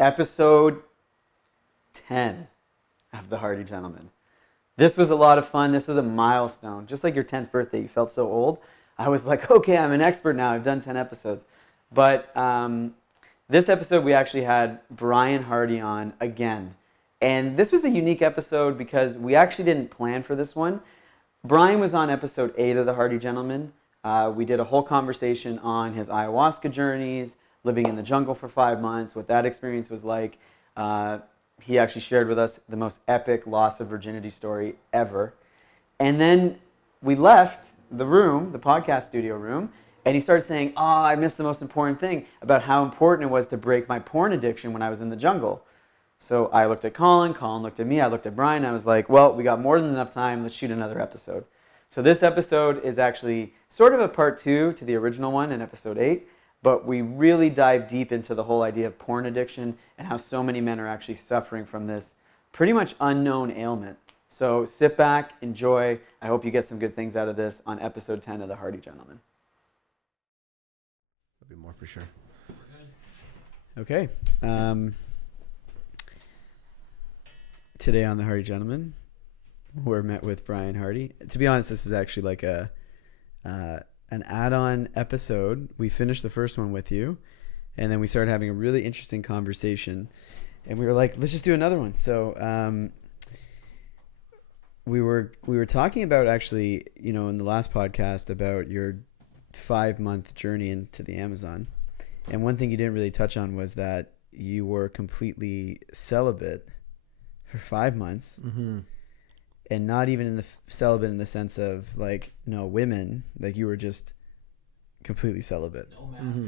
episode 10 of the Hearty Gentlemen. This was a lot of fun. This was a milestone. Just like your 10th birthday, you felt so old. I was like, okay, I'm an expert now. I've done 10 episodes. But this episode, we actually had Brian Hearty on again. And this was a unique episode because we actually didn't plan for this one. Brian was on episode 8 of the Hearty Gentlemen. We did a whole conversation on his ayahuasca journeys, living in the jungle for 5 months, what that experience was like. He actually shared with us the most epic loss of virginity story ever. And then we left the room, the podcast studio room, and he started saying, I missed the most important thing about how important it was to break my porn addiction when I was in the jungle. So I looked at Colin looked at me, I looked at Brian, I was like, well, we got more than enough time, let's shoot another episode. So this episode is actually sort of a part 2 to the original one in episode 8, but we really dive deep into the whole idea of porn addiction and how so many men are actually suffering from this pretty much unknown ailment. So sit back, enjoy. I hope you get some good things out of this on episode 10 of the Hearty Gentlemen. There'll be more for sure. Okay. Today on the Hearty Gentlemen, we're met with Brian Hearty. To be honest, this is actually like an add-on episode. We finished the first one with you, and then we started having a really interesting conversation, and we were like, let's just do another one. So we were talking about, actually, in the last podcast, about your 5-month journey into the Amazon, and one thing you didn't really touch on was that you were completely celibate for 5 months. Mm-hmm. And not even in the celibate in the sense of like no women, like you were just completely celibate.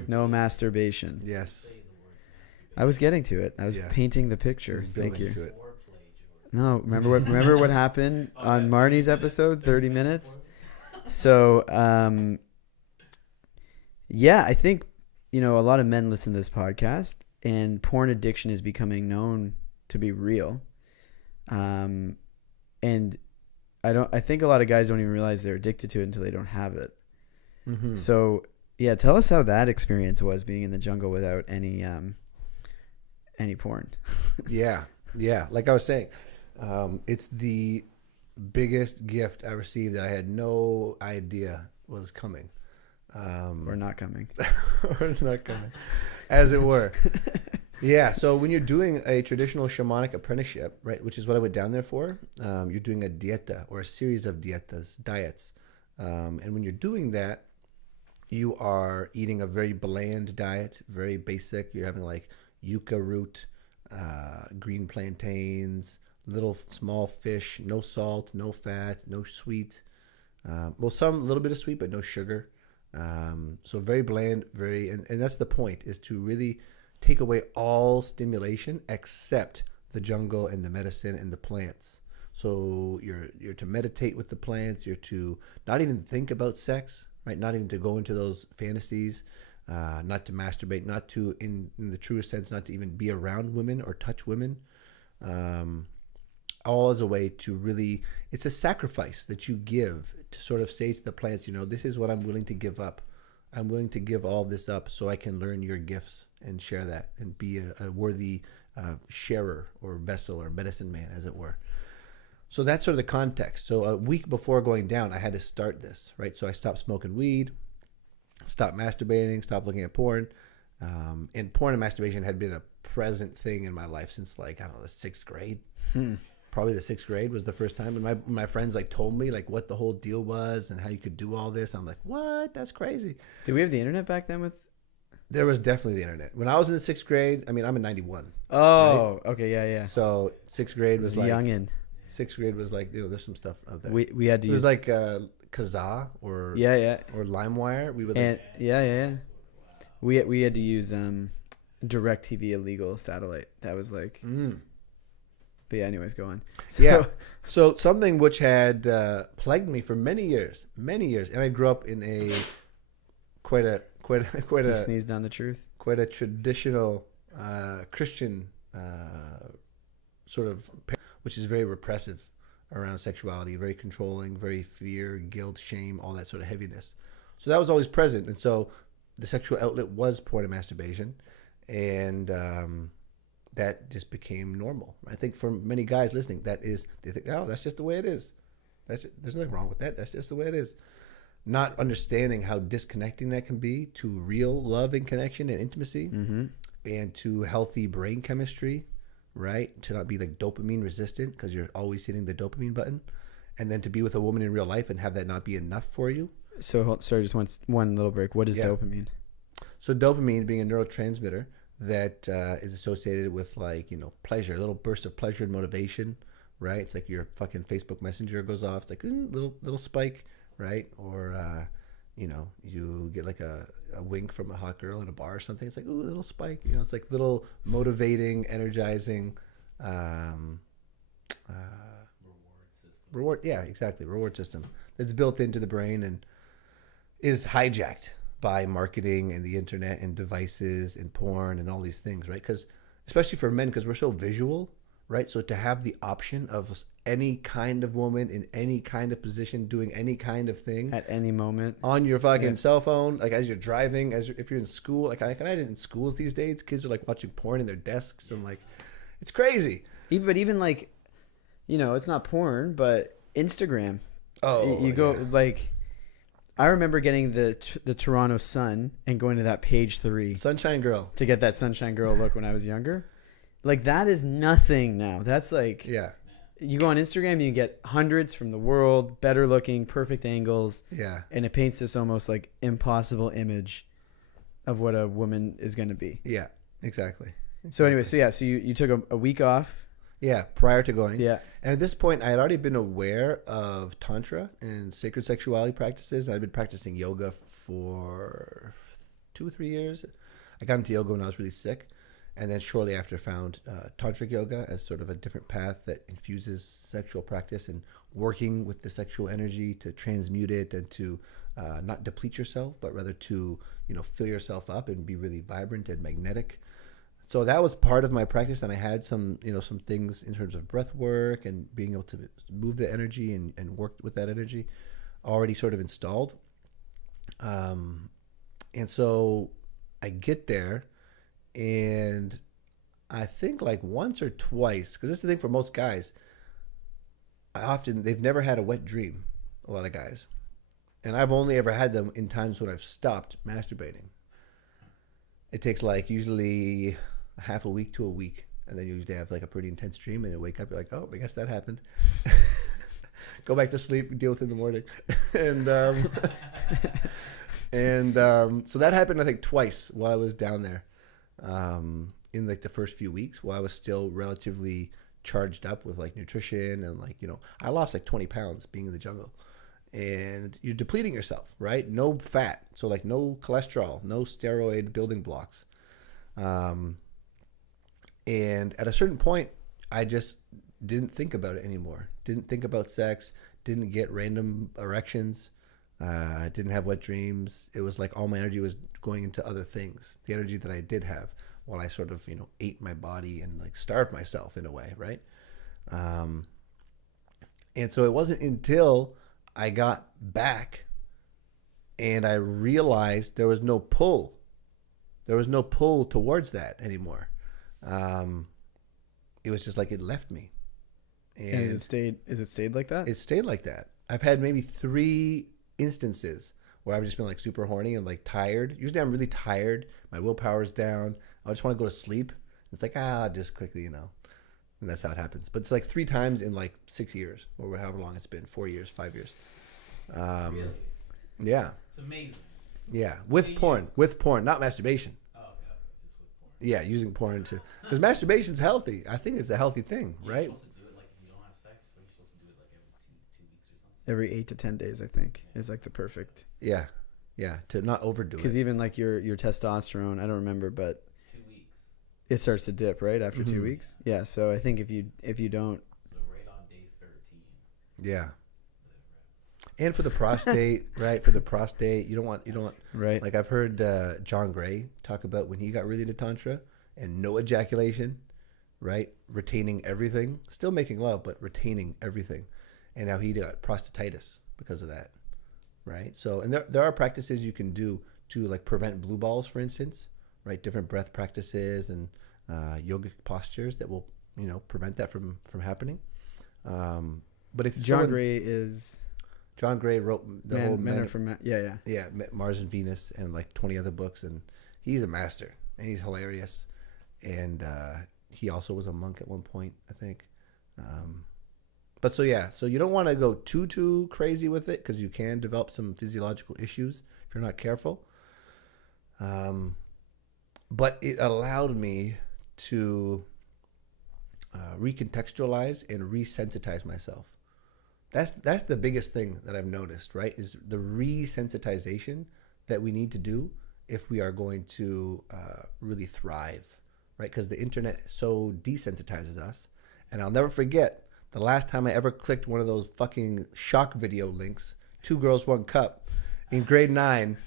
No masturbation. Yes. I was getting to it. I was painting the picture. Thank you. No, remember what happened on Marnie's episode, 30 minutes? So, I think, a lot of men listen to this podcast, and porn addiction is becoming known to be real. And I think a lot of guys don't even realize they're addicted to it until they don't have it. Mm-hmm. So tell us how that experience was, being in the jungle without any porn. Yeah. Like I was saying, it's the biggest gift I received that I had no idea was coming. Or not coming. Or not coming, as it were. Yeah, so when you're doing a traditional shamanic apprenticeship, right, which is what I went down there for, you're doing a dieta or a series of diets. And when you're doing that, you are eating a very bland diet, very basic. You're having like yucca root, green plantains, little small fish, no salt, no fat, no sweet. Some a little bit of sweet, but no sugar. So very bland, and that's the point, is to really take away all stimulation except the jungle and the medicine and the plants. So you're to meditate with the plants. You're to not even think about sex, right? Not even to go into those fantasies, not to masturbate, not to, in the truest sense, not to even be around women or touch women. All as a way to really, it's a sacrifice that you give to sort of say to the plants, this is what I'm willing to give up. I'm willing to give all this up so I can learn your gifts and share that and be a worthy sharer or vessel or medicine man, as it were. So that's sort of the context. So a week before going down, I had to start this, right? So I stopped smoking weed, stopped masturbating, stopped looking at porn. And porn and masturbation had been a present thing in my life since the 6th grade. Probably the 6th grade was the first time. And my friends told me what the whole deal was and how you could do all this. I'm like, what? That's crazy. Did we have the internet back then? There was definitely the internet. When I was in the 6th grade, I'm in 91. Oh, right? Okay, yeah. So 6th grade was youngin'. 6th grade was there's some stuff out there. We had to use Kazaa or or LimeWire. We would We had to use DirecTV illegal satellite. That was But yeah, anyways, go on. So something which had plagued me for many years, and I grew up in a quite a sneezed on the truth. Quite a traditional Christian sort of, which is very repressive around sexuality, very controlling, very fear, guilt, shame, all that sort of heaviness. So that was always present, and so the sexual outlet was porn and masturbation, and that just became normal. I think for many guys listening, they think, oh, that's just the way it is. There's nothing wrong with that. That's just the way it is. Not understanding how disconnecting that can be to real love and connection and intimacy, and to healthy brain chemistry, right? To not be like dopamine resistant because you're always hitting the dopamine button, and then to be with a woman in real life and have that not be enough for you. So sorry, just one little break. What is dopamine? So dopamine being a neurotransmitter that is associated with pleasure, a little burst of pleasure and motivation, right? It's like your fucking Facebook Messenger goes off. It's like little spike, right? Or you get like a wink from a hot girl in a bar or something. It's like, ooh, a little spike. It's like little motivating, energizing reward. Yeah, exactly. Reward system that's built into the brain and is hijacked by marketing and the internet and devices and porn and all these things, right? Because especially for men, because we're so visual, right? So to have the option of any kind of woman in any kind of position doing any kind of thing at any moment on your fucking cell phone, like as you're driving, if you're in school, like I can imagine in schools these days, kids are like watching porn in their desks and like it's crazy. Even like, it's not porn, but Instagram. Oh, you go like. I remember getting the Toronto Sun and going to that page 3 Sunshine Girl to get that Sunshine Girl look when I was younger. Like that is nothing now. That's like you go on Instagram, you get hundreds from the world, better looking, perfect angles. Yeah. And it paints this almost like impossible image of what a woman is going to be. Yeah, exactly. So anyway, so you took a week off. Yeah, prior to going. Yeah. And at this point, I had already been aware of Tantra and sacred sexuality practices. I'd been practicing yoga for 2 or 3 years. I got into yoga when I was really sick. And then shortly after found Tantric Yoga as sort of a different path that infuses sexual practice and working with the sexual energy to transmute it and to not deplete yourself, but rather to, fill yourself up and be really vibrant and magnetic. So that was part of my practice, and I had some things in terms of breath work and being able to move the energy and work with that energy already sort of installed. And so I get there, and I think like once or twice, because this is the thing for most guys, they've never had a wet dream, a lot of guys. And I've only ever had them in times when I've stopped masturbating. It takes like usually half a week to a week, and then you usually have like a pretty intense dream, and you wake up, you're like, oh, I guess that happened. Go back to sleep, deal with it in the morning. and so that happened I think twice while I was down there, in like the first few weeks while I was still relatively charged up with like nutrition and like, I lost like 20 pounds being in the jungle. And you're depleting yourself, right? No fat, so like no cholesterol, no steroid building blocks. And at a certain point, I just didn't think about it anymore. Didn't think about sex. Didn't get random erections. Didn't have wet dreams. It was like all my energy was going into other things. The energy that I did have while I sort of, ate my body and like starved myself in a way, right? And so it wasn't until I got back and I realized there was no pull. There was no pull towards that anymore. It was just like it left me. And has it stayed like that? It stayed like that. I've had maybe 3 instances where I've just been like super horny and like tired. Usually I'm really tired. My willpower's down. I just want to go to sleep. It's like, just quickly, And that's how it happens. But it's like 3 times in like 6 years or however long it's been, 4 years, 5 years. Really? Yeah. It's amazing. Yeah. With porn, not masturbation. Oh, okay. Just with porn. Yeah, using porn too. Because masturbation's healthy. I think it's a healthy thing, right? You're supposed to do it like if you don't have sex, so you're supposed to do it like every two weeks or something. Every 8 to 10 days, I think, is like the perfect. Yeah. Yeah. To not overdo it. Because even like your testosterone, I don't remember, but 2 weeks. it starts to dip right after 2 weeks. Yeah. So I think if you don't. So right on day 13. Yeah. And for the prostate, right? For the prostate, you don't want, Right. like I've heard John Gray talk about when he got really into Tantra and no ejaculation, right? Retaining everything, still making love, but retaining everything. And how he got prostatitis because of that, right? So, and there are practices you can do to like prevent blue balls, for instance, right? Different breath practices and yogic postures that will, prevent that from happening. But if John Gray is John Gray wrote the whole Men Are From yeah, Mars and Venus and like 20 other books, and he's a master and he's hilarious. And he also was a monk at one point, I think. But so you don't want to go too crazy with it because you can develop some physiological issues if you're not careful. But it allowed me to recontextualize and resensitize myself. That's the biggest thing that I've noticed, right? Is the resensitization that we need to do if we are going to really thrive, right? Because the internet so desensitizes us. And I'll never forget the last time I ever clicked one of those fucking shock video links, 2 Girls, 1 Cup, in grade 9.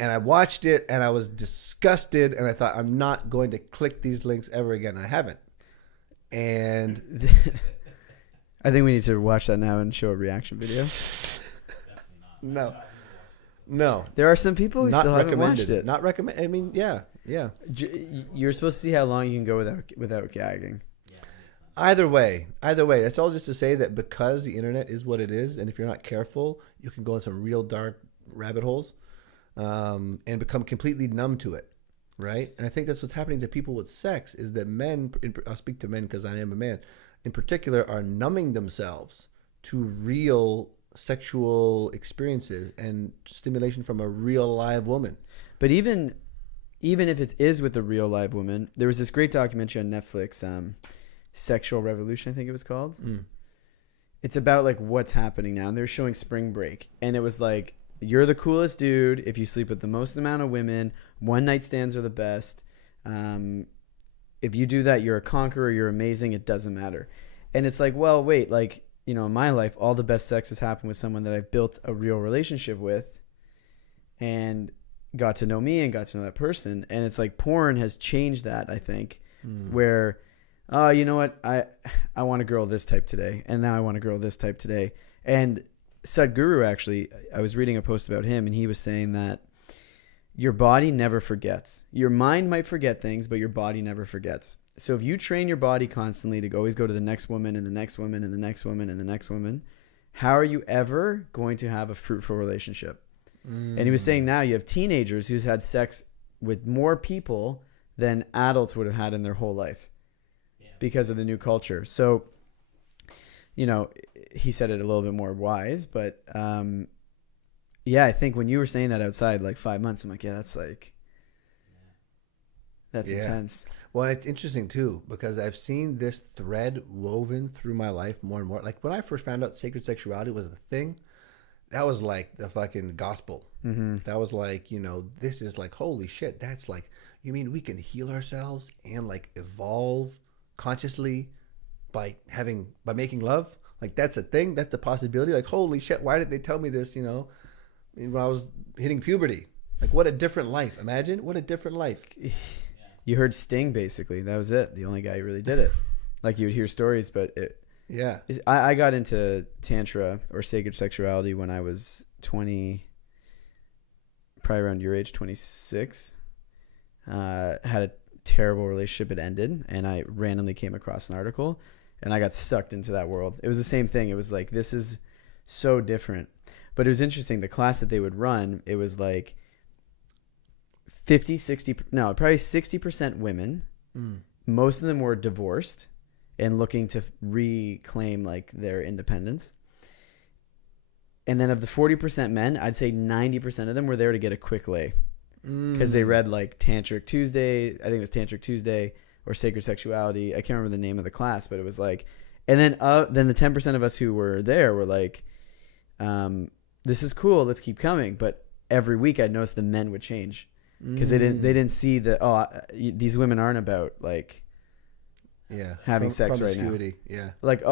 And I watched it and I was disgusted and I thought, I'm not going to click these links ever again. I haven't. And I think we need to watch that now and show a reaction video. No. There are some people who Not still haven't recommended. watched it. Not recommend. I mean, yeah. You're supposed to see how long you can go without gagging. Either way. That's all just to say that because the internet is what it is, and if you're not careful, you can go in some real dark rabbit holes and become completely numb to it, right? And I think that's what's happening to people with sex is that men, I'll speak to men because I am a man, in particular, are numbing themselves to real sexual experiences and stimulation from a real live woman. But even if it is with a real live woman, there was this great documentary on Netflix, Sexual Revolution, I think it was called. It's about like what's happening now, and they're showing Spring Break, and it was like, you're the coolest dude if you sleep with the most amount of women. One night stands are the best. If you do that, you're a conqueror. You're amazing. It doesn't matter. And it's like, well, wait, like, in my life, all the best sex has happened with someone that I've built a real relationship with and got to know me and got to know that person. And it's like porn has changed that, I think, where, you know what? I want a girl this type today. And now I want a girl this type today. And Sadhguru, actually, I was reading a post about him, and he was saying that your body never forgets. Your mind might forget things, but your body never forgets. So if you train your body constantly to always go to the next woman and the next woman and the next woman and the next woman, how are you ever going to have a fruitful relationship? And he was saying now you have teenagers who's had sex with more people than adults would have had in their whole life because of the new culture. So, he said it a little bit more wise, but I think when you were saying that outside, like 5 months, I'm like, that's intense. Well, it's interesting too, because I've seen this thread woven through my life more and more. Like when I first found out sacred sexuality was a thing, that was like the fucking gospel. That was like, this is like, holy shit. That's like, you mean we can heal ourselves and like evolve consciously by making love? Like that's a thing. That's a possibility. Like, holy shit. Why did they tell me this, when I was hitting puberty? Like what a different life. Imagine what a different life. You heard Sting, basically. That was it. The only guy who really did it. Like you would hear stories, but I got into Tantra or sacred sexuality when I was 20, probably around your age, 26. Had a terrible relationship. It ended, and I randomly came across an article, and I got sucked into that world. It was the same thing. It was like, this is so different. But it was interesting. The class that they would run, it was like probably 60% women. Most of them were divorced and looking to reclaim like their independence. And then of the 40% men, I'd say 90% of them were there to get a quick lay. Because they read like Tantric Tuesday. I think it was Tantric Tuesday or Sacred Sexuality. I can't remember the name of the class, but it was like, and then the 10% of us who were there were like, this is cool. Let's keep coming. But every week I'd notice the men would change because they didn't see that, these women aren't about like, having sex right now. Like,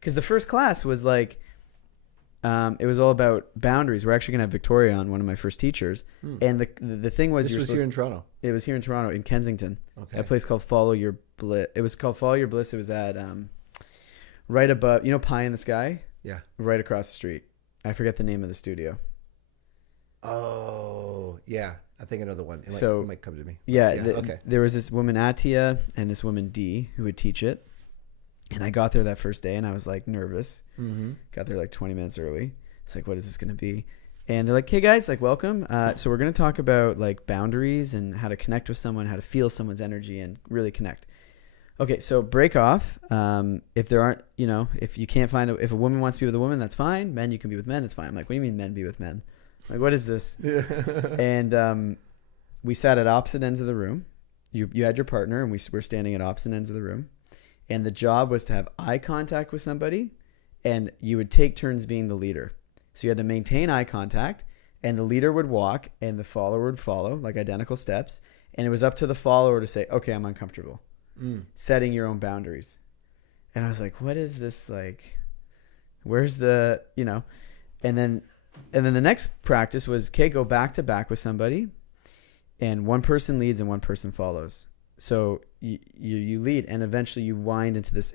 because the first class was like, it was all about boundaries. We're actually gonna have Victoria on, one of my first teachers, and the thing was, this was here in Toronto. It was here in Toronto, in Kensington, okay. A place called Follow Your Bliss. It was called Follow Your Bliss. It was at right above, Pie in the Sky. Yeah. Right across the street. I forget the name of the studio. Oh yeah, I think I know the one. It might come to me. Yeah, Okay. there was this woman, Atia, and this woman, Dee, who would teach it. And I got there that first day, and I was, like, nervous. Mm-hmm. Got there, like, 20 minutes early. It's like, what is this going to be? And they're like, hey, guys, like, welcome. So we're going to talk about, like, boundaries and how to connect with someone, how to feel someone's energy and really connect. Okay, so break off. If there aren't, if you can't find if a woman wants to be with a woman, that's fine. Men, you can be with men, it's fine. I'm like, what do you mean men be with men? I'm like, what is this? Yeah. And we sat at opposite ends of the room. You had your partner, and we were standing at opposite ends of the room. And the job was to have eye contact with somebody, and you would take turns being the leader. So you had to maintain eye contact, and the leader would walk, and the follower would follow, like identical steps. And it was up to the follower to say, okay, I'm uncomfortable. Setting your own boundaries. And I was like, what is this, like, where's the, and then the next practice was, okay, go back to back with somebody, and one person leads and one person follows. So you lead, and eventually you wind into this,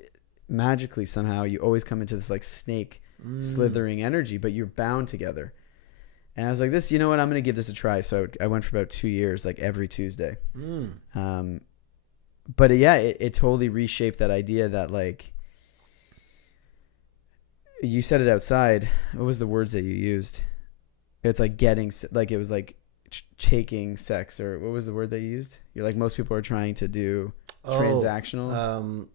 magically somehow you always come into this, like, snake slithering energy, but you're bound together. And I was like, this, you know what, I'm going to give this a try. So I went for about 2 years, like every Tuesday. But yeah, it totally reshaped that idea that, like, you said it outside. What was the words that you used? It's like getting, like, it was like taking sex, or what was the word that you used? You're like, most people are trying to do transactional.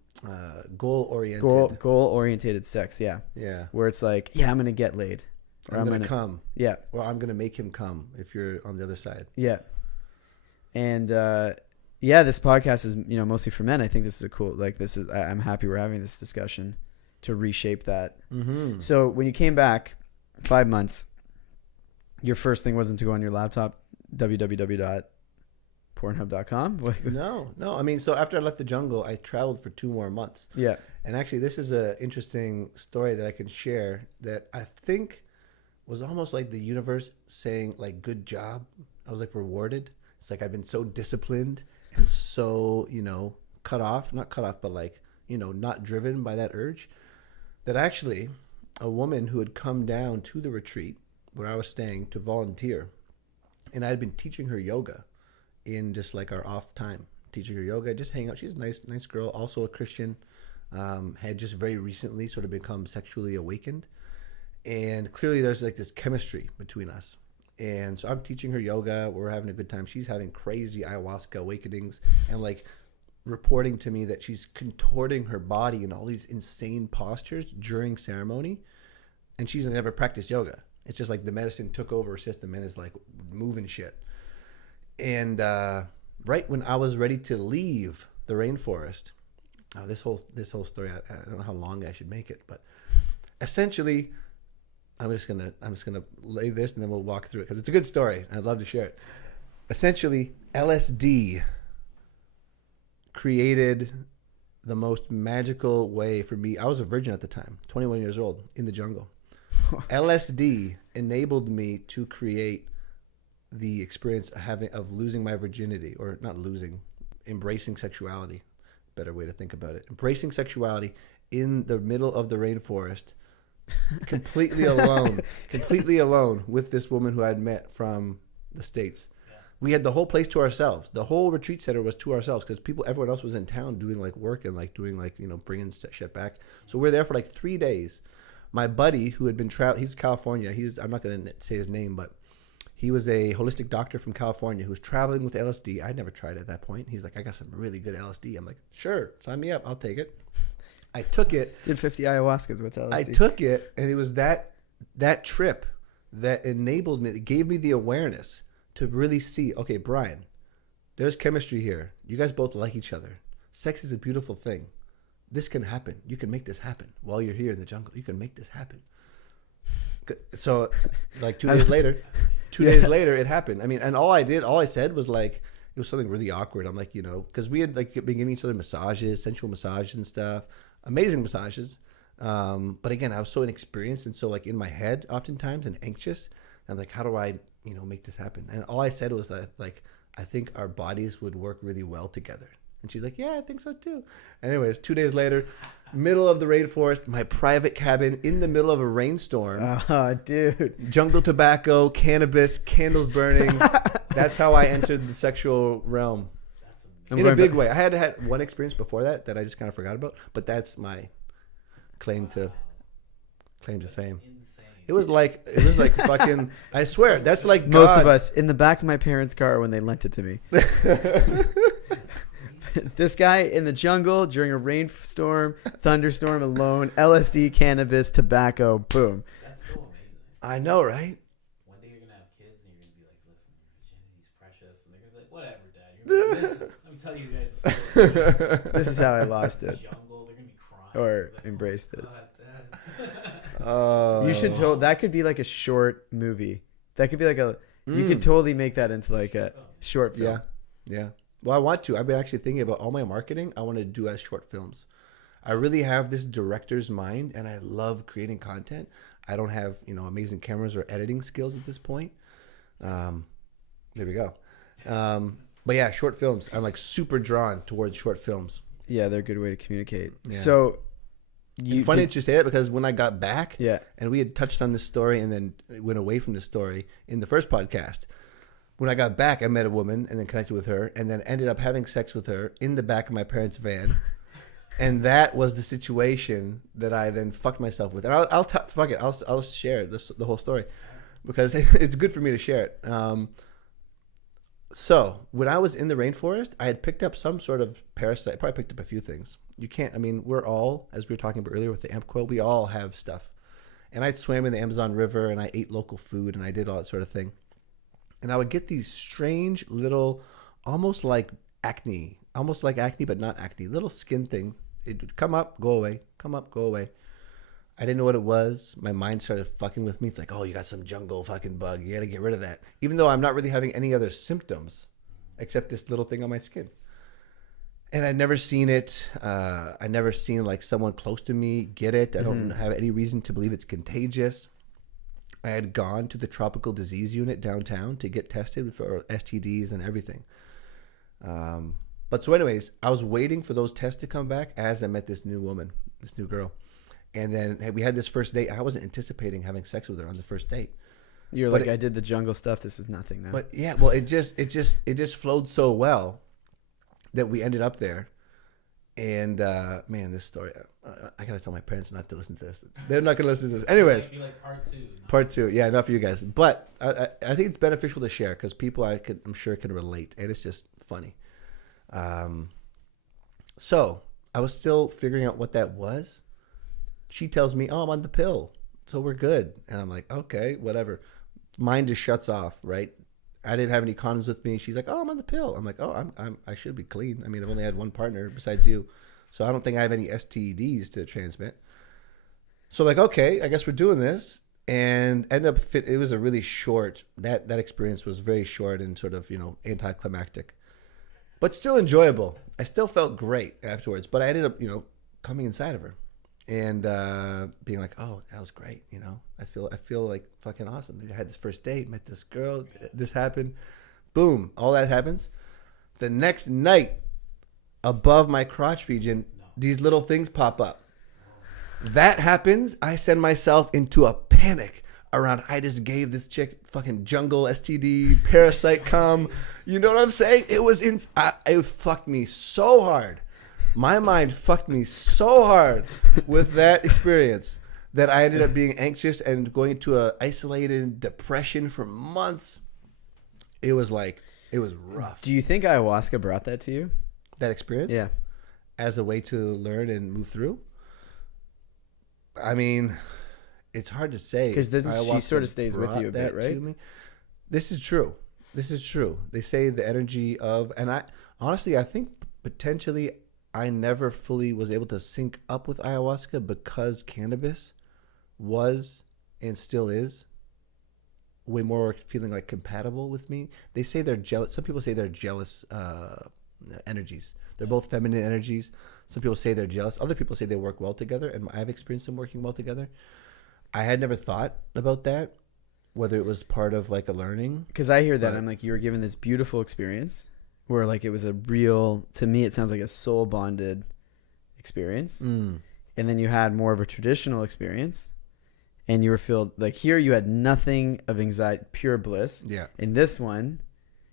Goal orientated sex. Yeah. Yeah. Where it's like, yeah, I'm going to get laid. Or I'm going to come. Yeah. Or I'm going to make him come if you're on the other side. Yeah. And, yeah, this podcast is, mostly for men. I think this is a cool, like, I'm happy we're having this discussion to reshape that. Mm-hmm. So when you came back 5 months, your first thing wasn't to go on your laptop, www.pornhub.com? No. I mean, so after I left the jungle, I traveled for 2 more months. Yeah. And actually, this is an interesting story that I can share that I think was almost like the universe saying, like, good job. I was, like, rewarded. It's like I've been so disciplined and so, not cut off, but, like, not driven by that urge, that actually a woman who had come down to the retreat where I was staying to volunteer, and I had been teaching her yoga in just, like, our off time, teaching her yoga, just hang out. She's a nice girl, also a Christian, had just very recently sort of become sexually awakened. And clearly there's, like, this chemistry between us. And so I'm teaching her yoga. We're having a good time. She's having crazy ayahuasca awakenings and, like, reporting to me that she's contorting her body in all these insane postures during ceremony. And she's never practiced yoga. It's just like the medicine took over her system and is, like, moving shit. And right when I was ready to leave the rainforest, this whole story, I don't know how long I should make it, but essentially, I'm just gonna lay this and then we'll walk through it because it's a good story. I'd love to share it. Essentially, LSD created the most magical way for me. I was a virgin at the time, 21 years old, in the jungle. LSD enabled me to create the experience of losing my virginity, or not losing, embracing sexuality. Better way to think about it. Embracing sexuality in the middle of the rainforest. completely alone with this woman who I'd met from the States. Yeah. We had the whole place to ourselves. The whole retreat center was to ourselves because everyone else was in town doing, like, work and, like, doing, like, bringing shit back. So we're there for, like, 3 days. My buddy who had been he's California. I'm not going to say his name, but he was a holistic doctor from California who was traveling with LSD. I'd never tried it at that point. He's like, I got some really good LSD. I'm like, sure, sign me up. I'll take it. I took it. Did 50 ayahuascas. What's LSD? I took it, and it was that trip that enabled me, that gave me the awareness to really see, okay, Brian, there's chemistry here. You guys both like each other. Sex is a beautiful thing. This can happen. You can make this happen while you're here in the jungle. You can make this happen. So, like, 2 days later, it happened. I mean, and all I said was, like, it was something really awkward. I'm like, because we had, like, been giving each other massages, sensual massages and stuff. Amazing massages. But again, I was so inexperienced and so, like, in my head oftentimes and anxious. I'm like, how do I, make this happen? And all I said was that, like, I think our bodies would work really well together. And she's like, yeah, I think so too. Anyways, 2 days later, middle of the rainforest, my private cabin in the middle of a rainstorm. Oh, dude. Jungle tobacco, cannabis, candles burning. That's how I entered the sexual realm. That's I'm In a going big back- way. I had one experience before that I just kind of forgot about, but that's my claim to fame. insane. It was like fucking. I swear, that's like Most God. of us in the back of my parents' car when they lent it to me. This guy in the jungle during a rainstorm, thunderstorm, alone, LSD, cannabis, tobacco, boom. That's so amazing. I know, right? One day you're gonna have kids and you're gonna be like, listen, virginity's precious, and they're gonna be like, whatever, Dad. You're gonna be like, listen, let me tell you guys a story. This is how I lost it Jungle, they're gonna be crying. or Like, embraced it. God, Dad. You should that could be like a short movie. That could be like you could totally make that into like a short film. Yeah. Well, I want to. I've been actually thinking about all my marketing. I want to do as short films. I really have this director's mind, and I love creating content. I don't have amazing cameras or editing skills at this point. There we go. But yeah, short films. I'm like super drawn towards short films. Yeah, they're a good way to communicate. Yeah. So Funny that you say that because when I got back, Yeah. and we had touched on this story and then went away from the story in the first podcast. When I got back, I met a woman and then connected with her and then ended up having sex with her in the back of my parents' van. And that was the situation that I then fucked myself with. And I'll share the whole story because it's good for me to share it. So when I was in the rainforest, I had picked up some sort of parasite. Probably picked up a few things. We're all, as we were talking about earlier with the amp coil, we all have stuff. And I swam in the Amazon River and I ate local food and I did all that sort of thing. And I would get these strange little, almost like acne, but not acne, little skin thing. It would come up, go away, come up, go away. I didn't know what it was. My mind started fucking with me. It's like, oh, you got some jungle fucking bug. You got to get rid of that. Even though I'm not really having any other symptoms except this little thing on my skin. And I'd never seen it. I never seen like someone close to me get it. I don't have any reason to believe it's contagious. I had gone to the tropical disease unit downtown to get tested for STDs and everything. But so anyways, I was waiting for those tests to come back as I met this new woman, this new girl. And then we had this first date. I wasn't anticipating having sex with her on the first date. You're like, I did the jungle stuff. This is nothing now. But yeah, well, it just flowed so well that we ended up there. And man, this story, I gotta tell my parents not to listen to this. They're not gonna listen to this. Anyways, Be like part two. Yeah, not for you guys. But I think it's beneficial to share because people I'm sure can relate, and it's just funny. So I was still figuring out what that was. She tells me, "Oh, I'm on the pill, so we're good." And I'm like, "Okay, whatever." Mine just shuts off, right? I didn't have any condoms with me. She's like, "Oh, I'm on the pill." I'm like, "Oh, I should be clean. I mean, I've only had one partner besides you, so I don't think I have any STDs to transmit." So like, okay, I guess we're doing this, and end up it was a really short. That experience was very short and sort of anticlimactic, but still enjoyable. I still felt great afterwards, but I ended up coming inside of her. And being like, oh, that was great, I feel like fucking awesome. I had this first date, met this girl, this happened, boom, all that happens. The next night, above my crotch region, these little things pop up. That happens, I send myself into a panic around. I just gave this chick fucking jungle STD parasite cum. You know what I'm saying? It fucked me so hard. My mind fucked me so hard with that experience that I ended up being anxious and going into a isolated depression for months. It was rough. Do you think ayahuasca brought that to you? That experience? Yeah. As a way to learn and move through? I mean, it's hard to say. Because she Ayahuasca sort of stays with brought you a bit, that to right? me. This is true. They say the energy of, and I think potentially I never fully was able to sync up with ayahuasca because cannabis was and still is way more feeling like compatible with me. They say they're jealous. Some people say they're jealous energies. They're both feminine energies. Some people say they're jealous. Other people say they work well together, and I've experienced them working well together. I had never thought about that, whether it was part of like a learning. Because I hear that, I'm like, you were given this beautiful experience where like it was a real, to me it sounds like a soul bonded experience. And then you had more of a traditional experience and you were filled, like here you had nothing of anxiety, pure bliss. Yeah. In this one,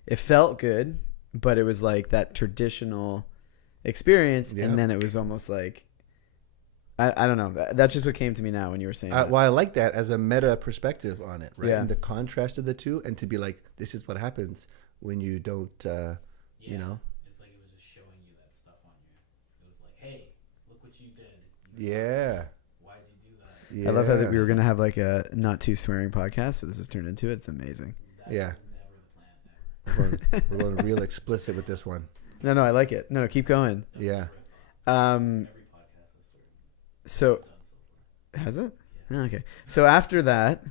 it felt good, but it was like that traditional experience, Yeah. and then it was almost like I don't know. That's just what came to me now when you were saying that. Well, I like that as a meta perspective on it, right? Yeah. And the contrast of the two, and to be like, this is what happens when you don't, Yeah. you know. It's like it was just showing you that stuff on you. It was like, hey, look what you did. Yeah. Why'd you do that? Yeah. I love how that we were gonna have like a not too swearing podcast, but this has turned into it. It's amazing. That Yeah. was never the plan, ever. We're going real explicit with this one. No, I like it. No, keep going. Yeah. Um, Every podcast has sort of so done so far. has it? Yeah. Oh, okay. So after that,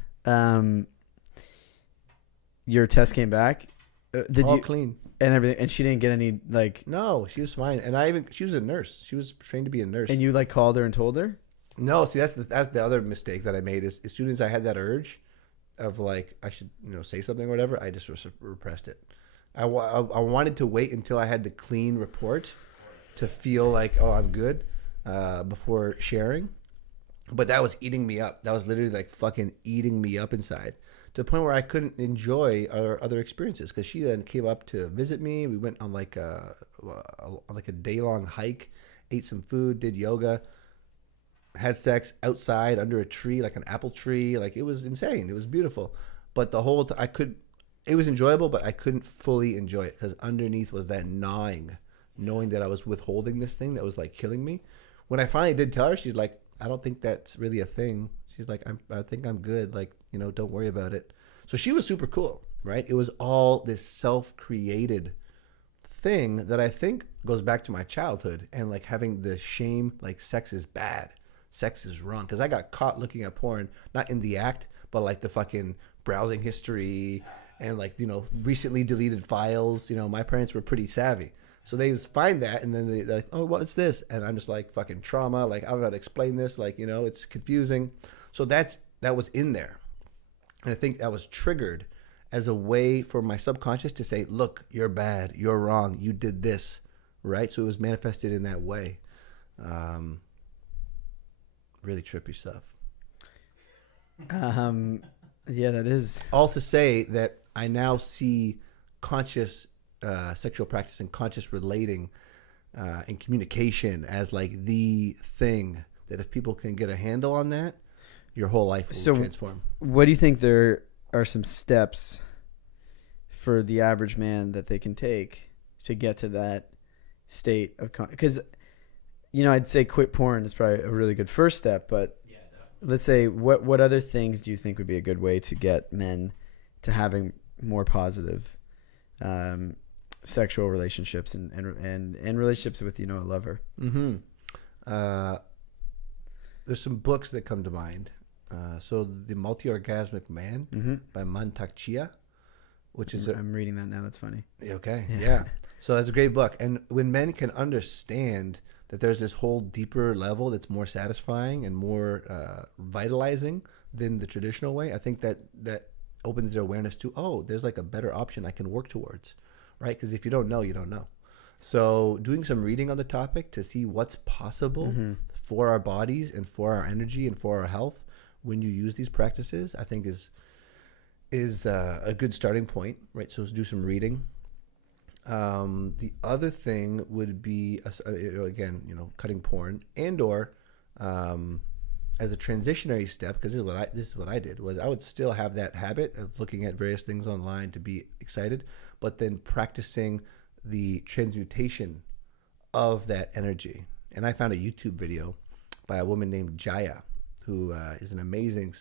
your test came back. Did All you clean. and everything? And she didn't get any like. No, she was fine, and she was a nurse. She was trained to be a nurse. And you like called her and told her? No, see that's the other mistake that I made is as soon as I had that urge of like I should say something or whatever, I just repressed it. I wanted to wait until I had the clean report to feel like, oh, I'm good before sharing. But that was eating me up. That was literally like fucking eating me up inside to the point where I couldn't enjoy our other experiences because she then came up to visit me. We went on like a day-long hike, ate some food, did yoga, had sex outside under a tree, like an apple tree. Like it was insane. It was beautiful. But the whole it was enjoyable, but I couldn't fully enjoy it because underneath was that gnawing, knowing that I was withholding this thing that was like killing me. When I finally did tell her, she's like, I don't think that's really a thing. She's like, I think I'm good. Like, don't worry about it. So she was super cool, right? It was all this self-created thing that I think goes back to my childhood and like having the shame, like sex is bad. Sex is wrong. Because I got caught looking at porn, not in the act, but like the fucking browsing history and like, recently deleted files. My parents were pretty savvy. So they just find that and then they're like, oh, what's this? And I'm just like fucking trauma. Like, I don't know how to explain this. Like, it's confusing. So that was in there. And I think that was triggered as a way for my subconscious to say, look, you're bad. You're wrong. You did this. Right? So it was manifested in that way. Really trippy stuff. Yeah, that is. All to say that I now see conscious sexual practice and conscious relating and communication as like the thing that if people can get a handle on that, your whole life will transform. What do you think there are some steps for the average man that they can take to get to that state of because I'd say quit porn is probably a really good first step, but Yeah, definitely. let's say what other things do you think would be a good way to get men to having more positive sexual relationships and relationships with a lover? Mm-hmm. There's some books that come to mind. So the Multi-Orgasmic Man by Mantak, which is I'm reading that now. That's funny. okay. Yeah. So that's a great book. And when men can understand that there's this whole deeper level that's more satisfying and more vitalizing than the traditional way, I think that opens their awareness to, oh, there's like a better option I can work towards, right? Because if you don't know, you don't know. So doing some reading on the topic to see what's possible for our bodies and for our energy and for our health when you use these practices, I think is a good starting point, right? So do some reading. The other thing would be again, cutting porn and/or as a transitionary step, because this is what I did was I would still have that habit of looking at various things online to be excited, but then practicing the transmutation of that energy. And I found a YouTube video by a woman named Jaya, who is an amazing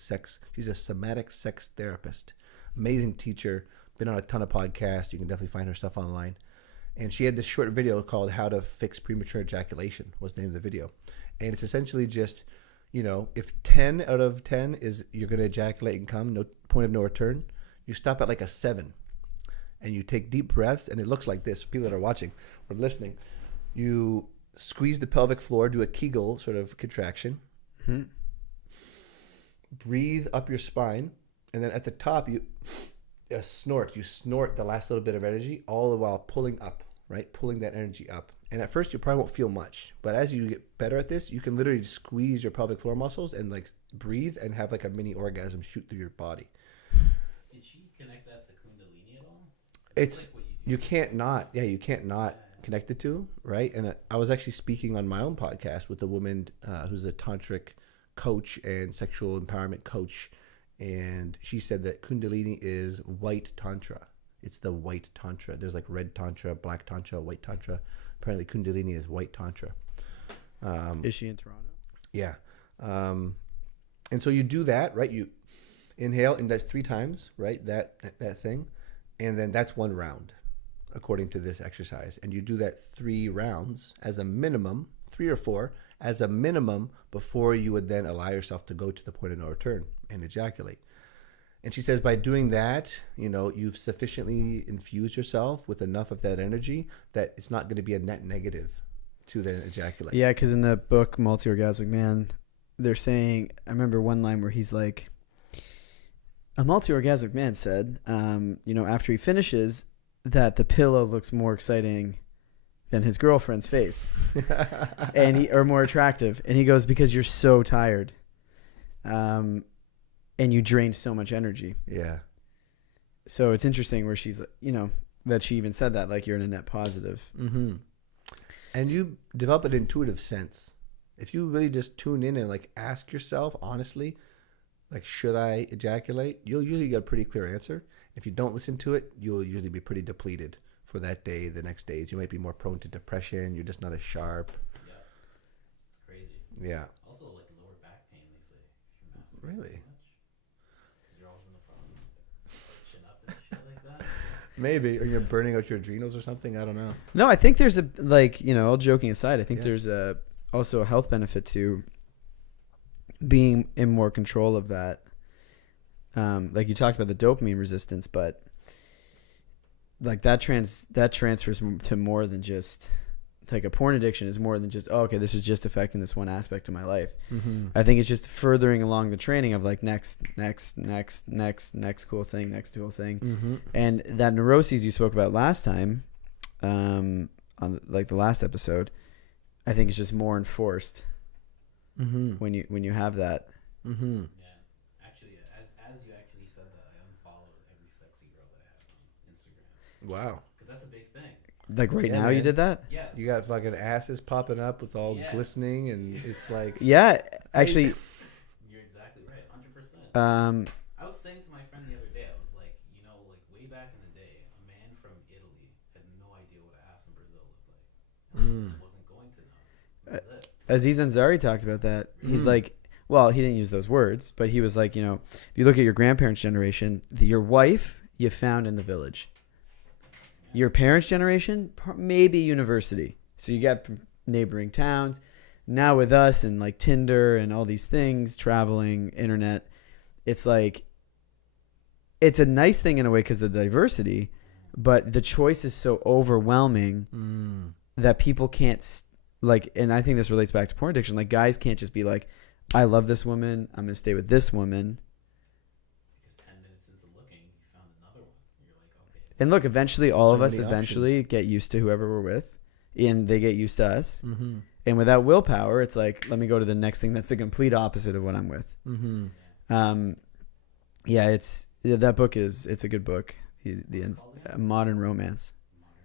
she's a somatic sex therapist, amazing teacher, been on a ton of podcasts. You can definitely find her stuff online. And she had this short video called How to Fix Premature Ejaculation was the name of the video. And it's essentially just, if 10 out of 10 is you're going to ejaculate and come, no point of no return, you stop at like a 7. And you take deep breaths, and it looks like this. People that are watching or listening, you squeeze the pelvic floor, do a Kegel sort of contraction, breathe up your spine, and then at the top, you snort. You snort the last little bit of energy, all the while pulling up, right? Pulling that energy up. And at first, you probably won't feel much. But as you get better at this, you can literally squeeze your pelvic floor muscles and like breathe and have like a mini orgasm shoot through your body. Did she connect that to Kundalini at all? It's like what you you can't not connect the two, right? And I was actually speaking on my own podcast with a woman who's a tantric coach and sexual empowerment coach, and she said that Kundalini is white tantra. It's the white tantra. There's like red tantra, black tantra, white tantra. Apparently Kundalini is white tantra. Is she in Toronto? Yeah. And so you do that, right? You inhale, and that's 3 times, right? That thing. And then that's 1 round, according to this exercise. And you do that 3 rounds as a minimum, 3 or 4, as a minimum, before you would then allow yourself to go to the point of no return and ejaculate. And she says by doing that, you've sufficiently infused yourself with enough of that energy that it's not going to be a net negative to then ejaculate. Yeah, because in the book Multi-Orgasmic Man, they're saying, I remember one line where he's like, a multi-orgasmic man said, after he finishes, that the pillow looks more exciting than his girlfriend's face, or more attractive. And he goes, because you're so tired, and you drained so much energy. Yeah. So it's interesting where she's, that she even said that, like, you're in a net positive. Mm-hmm. And you develop an intuitive sense. If you really just tune in and like ask yourself honestly, like, should I ejaculate? You'll usually get a pretty clear answer. If you don't listen to it, you'll usually be pretty depleted for that day. The next days, you might be more prone to depression. You're just not as sharp. Yeah, it's crazy. Yeah. Also, like lower back pain, they say, if you masturbate Really? too much, because you're always in the process of chin up and shit like that. Maybe, or you're burning out your adrenals or something. I don't know. No, I think there's all joking aside, I think Yeah. there's also a health benefit to being in more control of that. Like you talked about the dopamine resistance, but like that transfers to more than just, like, a porn addiction is more than just, this is just affecting this one aspect of my life. Mm-hmm. I think it's just furthering along the training of like next cool thing, next cool thing. Mm-hmm. And that neuroses you spoke about last time, on like the last episode, I think it's just more enforced Mm-hmm. when you have that. Mm-hmm. Yeah, actually, as you actually said that, I unfollowed every sexy girl that I had on Instagram Wow. because that's a big thing. Like right Yeah, now, man. you did that? Yeah, You got fucking asses popping up with all Yes. glistening, and it's like, Yeah, actually, you're exactly right, 100%. I was saying to my friend the other day, I was like, like way back in the day, a man from Italy had no idea what an ass in Brazil looked like. And he just wasn't going to know. That was it. Aziz Ansari talked about that. He's Mm. like, well, he didn't use those words, but he was like, if you look at your grandparents' generation, your wife you found in the village. Your parents' generation, maybe university. So you got from neighboring towns. Now with us and like Tinder and all these things, traveling, internet, it's like, it's a nice thing in a way because of the diversity, but the choice is so overwhelming that people can't and I think this relates back to porn addiction. Like, guys can't just be like, I love this woman, I'm gonna stay with this woman. Because 10 minutes into looking, you found another one. You're like, okay. And look, eventually all So of us many eventually get used to whoever we're with, and they get used to us. Mm-hmm. And without willpower, it's like, let me go to the next thing that's the complete opposite of what I'm with. Mm-hmm. That book it's a good book. Modern Romance.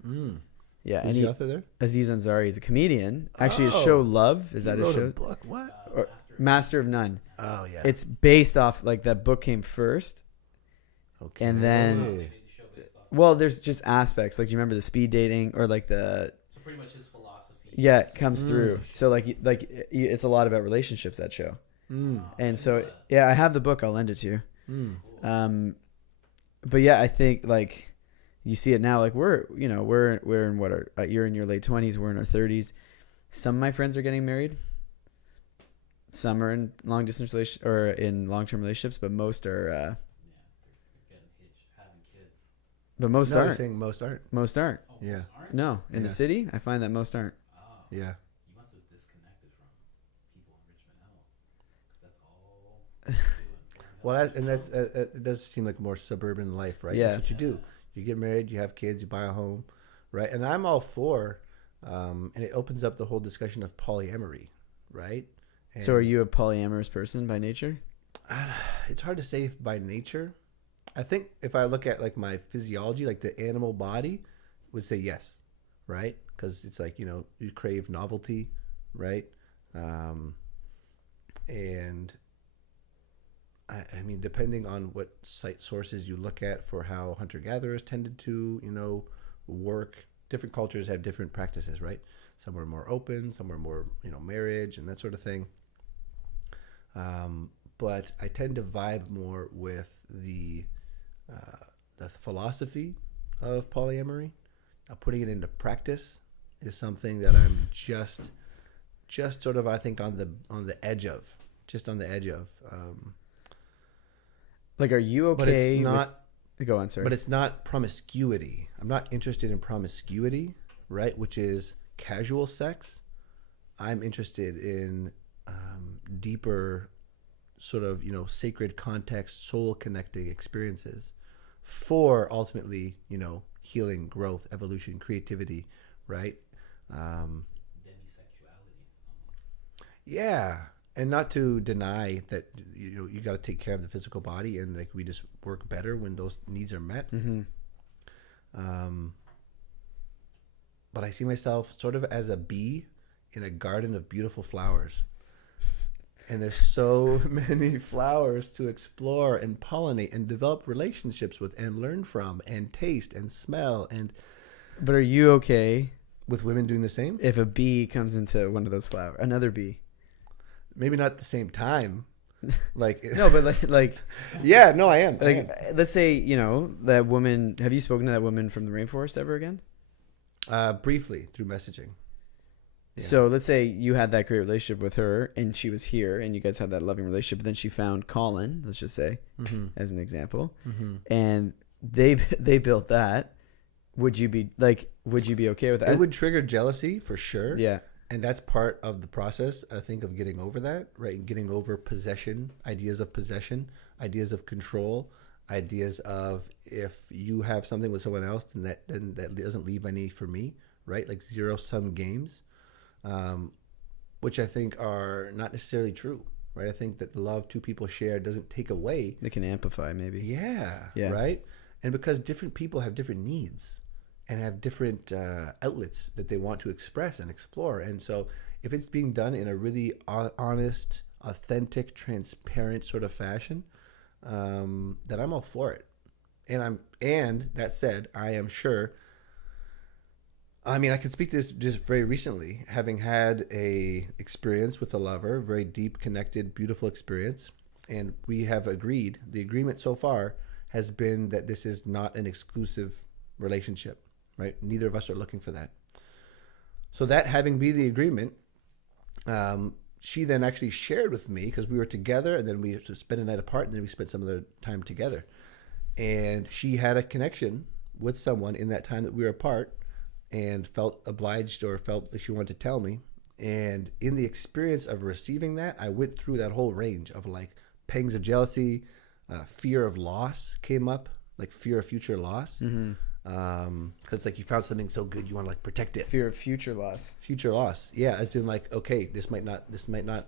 Mm. Yeah, Is and the author there? Aziz Ansari is a comedian. Actually, his Oh. show Love, is that He his wrote a show? book? What? Or Master of None. Oh yeah. It's based off, like, that book came first. Okay. and then- They made the show based off. Well, there's just aspects, like, do you remember the speed dating, or like the, So pretty much his philosophy. yeah, is- it comes through. So like it's a lot about relationships, that show. Mm. And so, yeah, I have the book. I'll lend it to you. Mm. But yeah, I think, like, you see it now, like, we're in what you're in your late 20s, we're in our 30s. Some of my friends are getting married. Some are in long distance or in long-term relationships, but most are, They're getting hitched, having kids. but most No, you're aren't. saying most aren't. Most aren't. Oh, Yeah. most aren't? No, in the Yeah. city, I find that most aren't. Oh, Yeah. you must have disconnected from people in Richmond Hill, because that's all they do in Thornhill. Well, it does seem like more suburban life, right? Yeah. That's what you do. You get married, you have kids, you buy a home, right? And I'm all for, and it opens up the whole discussion of polyamory, right? And So are you a polyamorous person by nature? It's hard to say by nature. I think if I look at like my physiology, like the animal body, would say yes, right? Because it's like, you crave novelty, right? And I mean, depending on what site sources you look at for how hunter-gatherers tended to, work, different cultures have different practices, right? Some are more open, some are more, marriage and that sort of thing. But I tend to vibe more with the philosophy of polyamory. Putting it into practice is something that I'm just sort of, I think, on the edge of. Like, are you okay? But it's not. Go on, sorry. But it's not promiscuity. I'm not interested in promiscuity, right? Which is casual sex. I'm interested in deeper, sort of, sacred context, soul connecting experiences for ultimately, healing, growth, evolution, creativity, right? Demisexuality, almost. Yeah. And not to deny that you got to take care of the physical body, and like we just work better when those needs are met. Mm-hmm. But I see myself sort of as a bee in a garden of beautiful flowers. And there's so many flowers to explore and pollinate and develop relationships with and learn from and taste and smell. But are you okay with women doing the same? if a bee comes into one of those flowers, another bee? Maybe not at the same time. Like No, but like yeah, no, I am. let's say, that woman, have you spoken to that woman from the rainforest ever again? Briefly through messaging. Yeah. So let's say you had that great relationship with her and she was here and you guys had that loving relationship, but then she found Colin, let's just say, as an example, and they built that. Would you be okay with that? It would trigger jealousy for sure. Yeah. And that's part of the process, I think, of getting over that, right? Getting over possession, ideas of control, ideas of if you have something with someone else, then that doesn't leave any for me, right? Like zero-sum games, which I think are not necessarily true, right? I think that the love two people share doesn't take away. They can amplify, maybe. Yeah. Right? And because different people have different needs and have different outlets that they want to express and explore. And so if it's being done in a really honest, authentic, transparent sort of fashion, then I'm all for it. And that said, I am sure, I mean, I can speak to this just very recently, having had a experience with a lover, very deep, connected, beautiful experience. And we have agreed, the agreement so far has been that this is not an exclusive relationship. Right? Neither of us are looking for that. So that having been the agreement, she then actually shared with me, because we were together and then we spent a night apart and then we spent some other time together. And she had a connection with someone in that time that we were apart and felt obliged or felt like she wanted to tell me. And in the experience of receiving that, I went through that whole range of like pangs of jealousy, fear of loss came up, like fear of future loss. Mm-hmm. Because like you found something so good you want to like protect it. Fear of future loss. Yeah, as in like, okay, this might not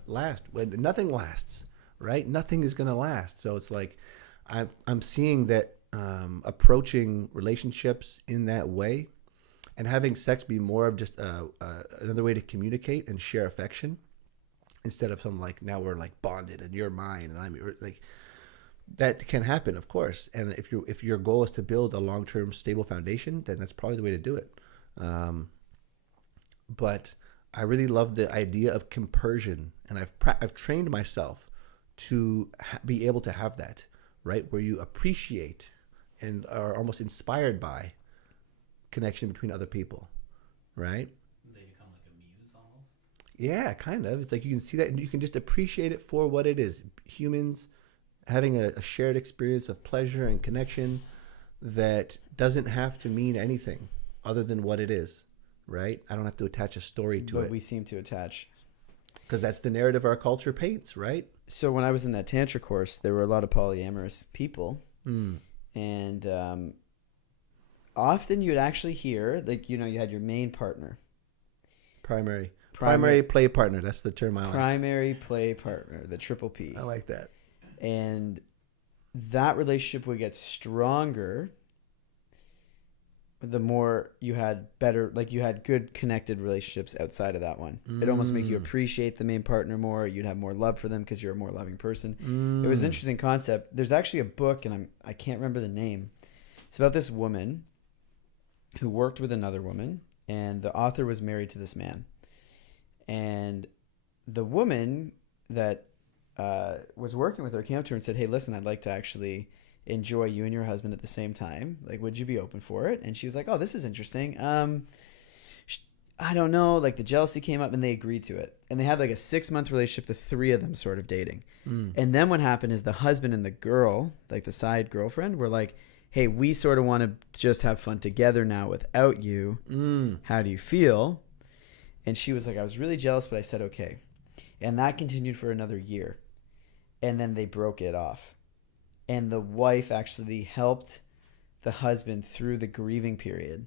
last. When nothing lasts, right? Nothing is gonna last. So it's like I'm seeing that approaching relationships in that way and having sex be more of just another way to communicate and share affection instead of some like, now we're like bonded and you're mine and I'm like. That can happen, of course, and if your goal is to build a long-term stable foundation, then that's probably the way to do it. But I really love the idea of compersion, and I've trained myself to be able to have that, right, where you appreciate and are almost inspired by connection between other people, right? They become like a muse almost. Yeah, kind of. It's like you can see that, and you can just appreciate it for what it is. Humans having a shared experience of pleasure and connection that doesn't have to mean anything other than what it is, right? I don't have to attach a story to it. But we seem to attach. Because that's the narrative our culture paints, right? So when I was in that Tantric course, there were a lot of polyamorous people. And often you'd actually hear, like, you had your main partner. Primary play partner. That's the term I like. Primary play partner, the triple P. I like that. And that relationship would get stronger the more you had better, like you had good connected relationships outside of that one. It almost make you appreciate the main partner more. You'd have more love for them because you're a more loving person. It was an interesting concept. There's actually a book, and I can't remember the name. It's about this woman who worked with another woman, and the author was married to this man. And the woman that was working with her came up to her and said, "Hey, listen, I'd like to actually enjoy you and your husband at the same time. Like, would you be open for it?" And she was like, "Oh, this is interesting. I don't know." Like, the jealousy came up, and they agreed to it. And they had like a 6-month relationship, the three of them sort of dating. And then what happened is the husband and the girl, like the side girlfriend, were like, "Hey, we sort of want to just have fun together now without you. How do you feel?" And she was like, "I was really jealous, but I said okay." And that continued for another year. And then they broke it off. And the wife actually helped the husband through the grieving period,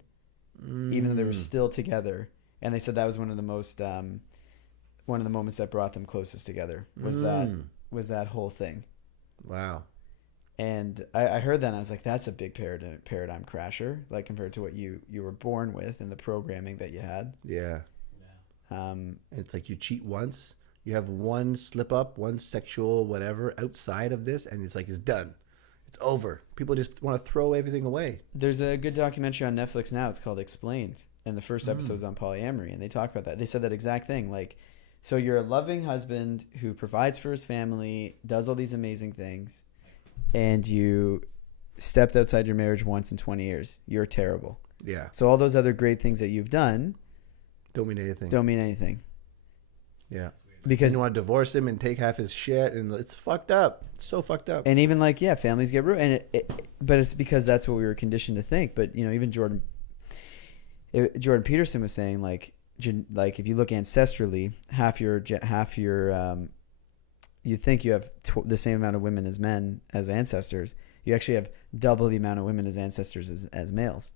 even though they were still together. And they said that was one of the moments that brought them closest together was that whole thing. Wow. And I heard that and I was like, that's a big paradigm crasher, like compared to what you were born with and the programming that you had. Yeah. It's like you cheat once. You have one slip up, one sexual whatever outside of this, and it's like it's done. It's over. People just want to throw everything away. There's a good documentary on Netflix now. It's called Explained. And the first episode's on polyamory. And they talk about that. They said that exact thing. Like, so you're a loving husband who provides for his family, does all these amazing things, and you stepped outside your marriage once in 20 years. You're terrible. Yeah. So all those other great things that you've done Don't mean anything. don't mean anything. Yeah. Because you want to divorce him and take half his shit, and it's fucked up. It's so fucked up. And even like, yeah, families get ruined. And but it's because that's what we were conditioned to think. But, you know, even Jordan Peterson was saying, like if you look ancestrally, half your you think you have the same amount of women as men as ancestors. You actually have double the amount of women as ancestors as males.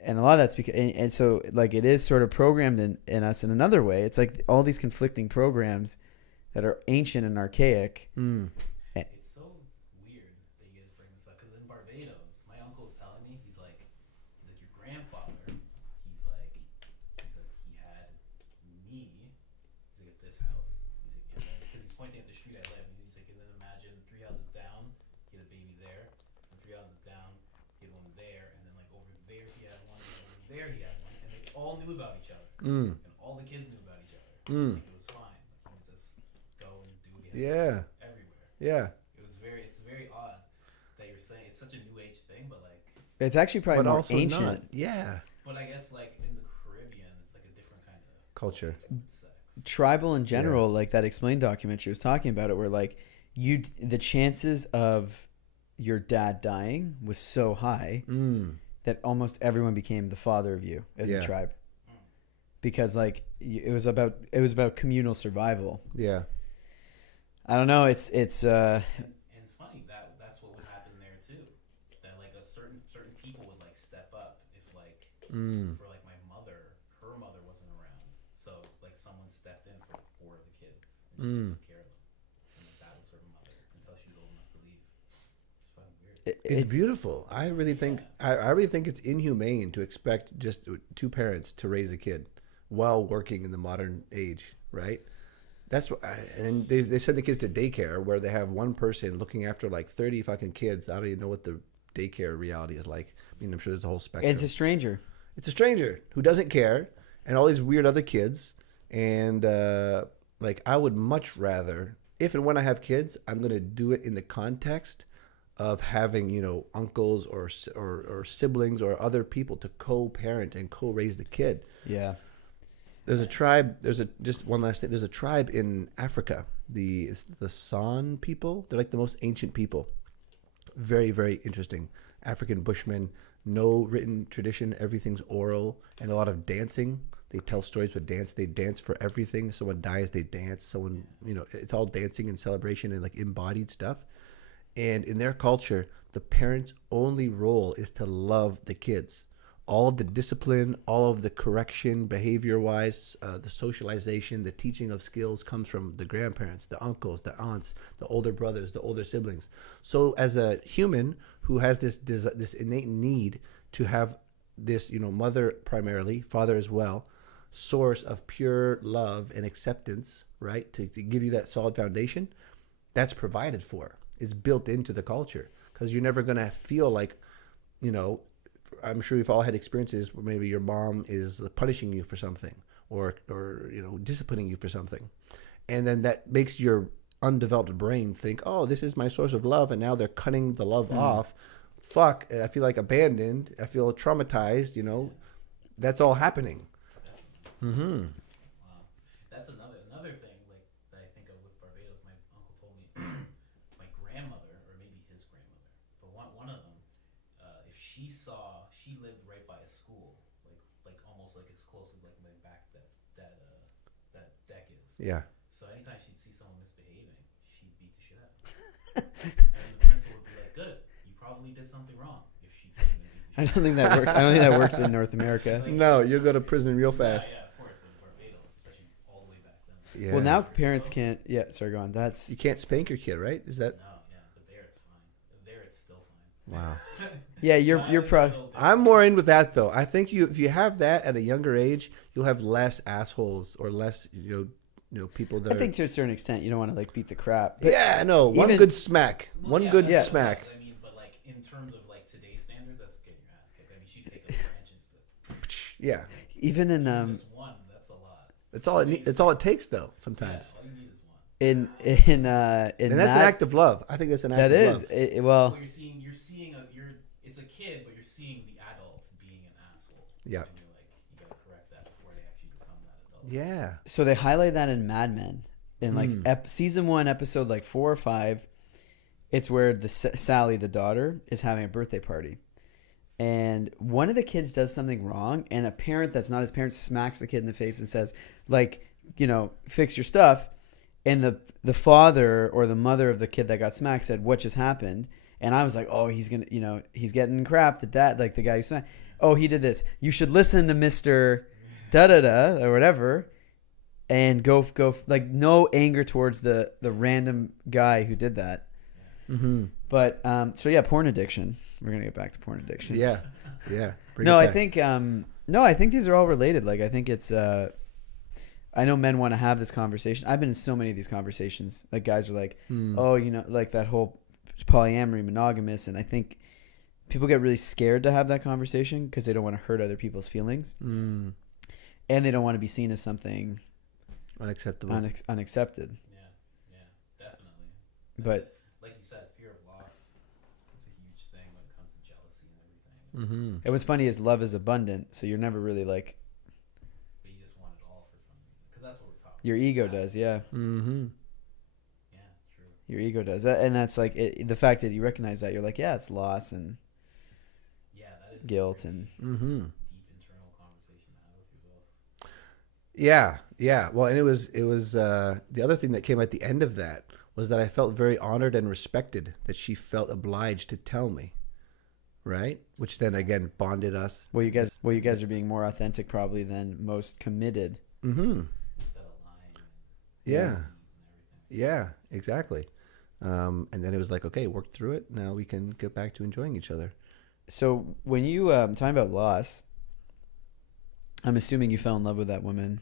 And a lot of that's because, and so like it is sort of programmed in us in another way. It's like all these conflicting programs that are ancient and archaic. It's so weird that you guys bring this up because in Barbados, my uncle was telling me he's like your grandfather. He's like he had me. He's like at this house. He's like because he's pointing at the street I live. And he's like, and then imagine 3 houses down, he had a baby there, and 3 houses down, he had one there, and then like over there he had one, and over there he had one, and they all knew about each other, and all the kids knew about each other. Like it was fine. Like he would just go and do what he had to do everywhere. Yeah. It's very odd that you're saying it's such a new age thing, but like It's actually probably But more also ancient. not. Yeah. but I guess like in the Caribbean it's like a different kind of Culture. sex. Tribal in general, like that Explained documentary was talking about it, where like the chances of your dad dying was so high that almost everyone became the father of you in the tribe, because like it was about communal survival. Yeah. I don't know. It's And funny that's what would happen there too. That like a certain people would like step up if like for like my mother, her mother wasn't around, so like someone stepped in for 4 of the kids and she took care of them, and like, that was her mother until she was old enough to leave. It's fucking weird. It's beautiful. I really think I really think it's inhumane to expect just 2 parents to raise a kid while working in the modern age, right? That's what, and they send the kids to daycare where they have one person looking after like 30 fucking kids. I don't even know what the daycare reality is like. I mean, I'm sure there's a whole spectrum. It's a stranger. It's a stranger who doesn't care, and all these weird other kids. And like, I would much rather, if and when I have kids, I'm gonna do it in the context of having, you know, uncles or siblings or other people to co-parent and co-raise the kid. Yeah. There's a tribe. Just one last thing. There's a tribe in Africa, the San people. They're like the most ancient people. Very, very interesting. African Bushmen. No written tradition. Everything's oral and a lot of dancing. They tell stories with dance. They dance for everything. Someone dies, they dance. Someone, you know, it's all dancing and celebration and like embodied stuff. And in their culture, the parents' only role is to love the kids. All of the discipline, all of the correction, behavior-wise, the socialization, the teaching of skills comes from the grandparents, the uncles, the aunts, the older brothers, the older siblings. So as a human who has this innate need to have this, mother primarily, father as well, source of pure love and acceptance, right? To give you that solid foundation, that's provided for, is built into the culture, because you're never going to feel like, I'm sure we've all had experiences where maybe your mom is punishing you for something or disciplining you for something. And then that makes your undeveloped brain think, oh, this is my source of love, and now they're cutting the love off. Fuck, I feel like abandoned. I feel traumatized, That's all happening. Mm-hmm. Wow. That's another thing like that I think of with Barbados. My uncle told me my grandmother, or maybe his grandmother, but one of them, if she lived right by a school, like almost like as close as like the back that deck is. Yeah. So anytime she'd see someone misbehaving, she'd beat the shit out of them. And the principal would be like, "Good, you probably did something wrong." If she came and beat the shit I don't think that works. I don't think that works in North America. No, you'll go to prison real fast. Yeah, of course, but in Barbados, especially all the way back then. Yeah. Well, now parents can't. Yeah, sorry, go on. That's You can't spank your kid, right? Is that? No, yeah, but there it's fine. There it's still fine. Wow. yeah. You're probably. I'm more in with that though. I think if you have that at a younger age, you'll have less assholes or less people that I think to a certain extent, you don't want to like beat the crap. But yeah, no, one even- good smack, one yeah, good that's smack. correct. I mean, but like in terms of like today's standards, that's getting your ass kicked. I mean, she'd take up branches, but Yeah, even in just one, that's a lot. That's all it takes though. Sometimes, Yeah, all you need is one. in and that's an act of love. I think that's an act that of is love. well. Well, it's a kid, but you're seeing the adult being an asshole. Yeah. And you're like, you gotta correct that before they actually become that adult. Yeah, So they highlight that in Mad Men, in like season 1, episode like 4 or 5. It's where the Sally, the daughter, is having a birthday party, and one of the kids does something wrong, and a parent that's not his parent smacks the kid in the face and says, like, fix your stuff. And the father or the mother of the kid that got smacked said, "What just happened?" And I was like, "Oh, he's gonna, he's getting crap." That like the guy who smacked. Oh, he did this. You should listen to Mr. Da da da or whatever, and go like no anger towards the random guy who did that. mm-hmm. But so yeah, porn addiction. We're gonna get back to porn addiction. yeah. Bring No, it I back. think I think these are all related. Like I think it's I know men want to have this conversation. I've been in so many of these conversations. Like guys are like, oh, like that whole polyamory, monogamous, and I think people get really scared to have that conversation because they don't want to hurt other people's feelings, and they don't want to be seen as something Unacceptable. unaccepted. Yeah, definitely. But like you said, fear of loss, it's a huge thing when it comes to jealousy and everything. Mm-hmm. it was funny is love is abundant, so you're never really like But you just want it all for some reason. Because that's what we're talking your about. ego does, yeah. Mm-hmm. Yeah, true. Your ego does that, and that's like the fact that you recognize that you're like, yeah, it's loss and Yeah, that is guilt a very and Mm-hmm. deep internal conversation to have with yourself. Yeah. Well, and it was the other thing that came at the end of that was that I felt very honored and respected that she felt obliged to tell me, right? Which then again bonded us. well, you guys are being more authentic probably than most committed. Mm-hmm. Instead of lying and Yeah. and everything. Yeah. Exactly. And then it was like, okay, work through it. Now we can get back to enjoying each other. So when you talking about loss, I'm assuming you fell in love with that woman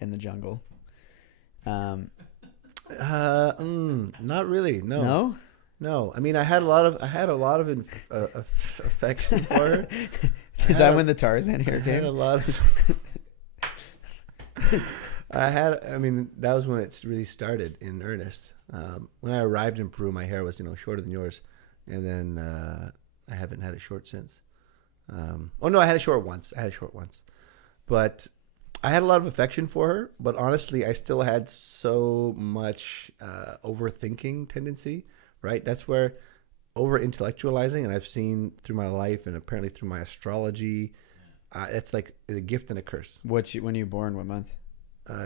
in the jungle. Not really. No. I mean, I had a lot of affection for her. Is that when the Tarzan hair I had a came? lot of. I mean, that was when it really started in earnest. When I arrived in Peru, my hair was, shorter than yours, and then I haven't had it short since. Oh no, I had it short once. But I had a lot of affection for her. But honestly, I still had so much overthinking tendency. Right, that's where over intellectualizing, and I've seen through my life and apparently through my astrology, it's like a gift and a curse. When are you born? What month?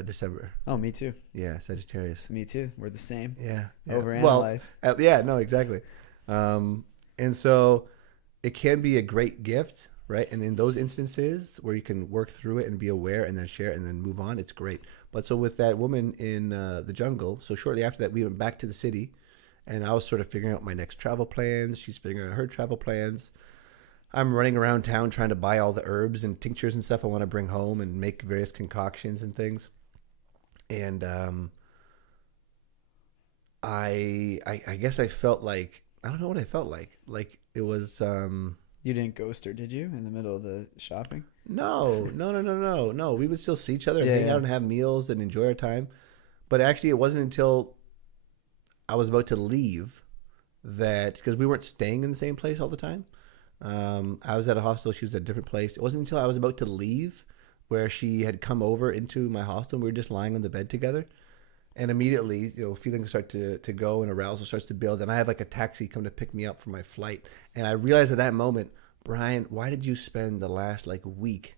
December. Oh, me too. Yeah, Sagittarius. Me too. We're the same. Yeah. Overanalyze. Well, yeah, no, exactly. And so it can be a great gift, right? And in those instances where you can work through it and be aware and then share and then move on, it's great. But so with that woman in the jungle, so shortly after that, we went back to the city, and I was sort of figuring out my next travel plans. She's figuring out her travel plans. I'm running around town trying to buy all the herbs and tinctures and stuff I want to bring home and make various concoctions and things. And I guess I felt like, I don't know what I felt like. Like it was You didn't ghost her, did you, in the middle of the shopping? no. We would still see each other and Yeah, hang yeah. out and have meals and enjoy our time. But actually, it wasn't until I was about to leave that, because we weren't staying in the same place all the time. I was at a hostel. She was at a different place. It wasn't until I was about to leave where she had come over into my hostel and we were just lying on the bed together. And immediately, feelings start to go and arousal starts to build. And I have like a taxi come to pick me up for my flight. And I realized at that moment, Brian, why did you spend the last like week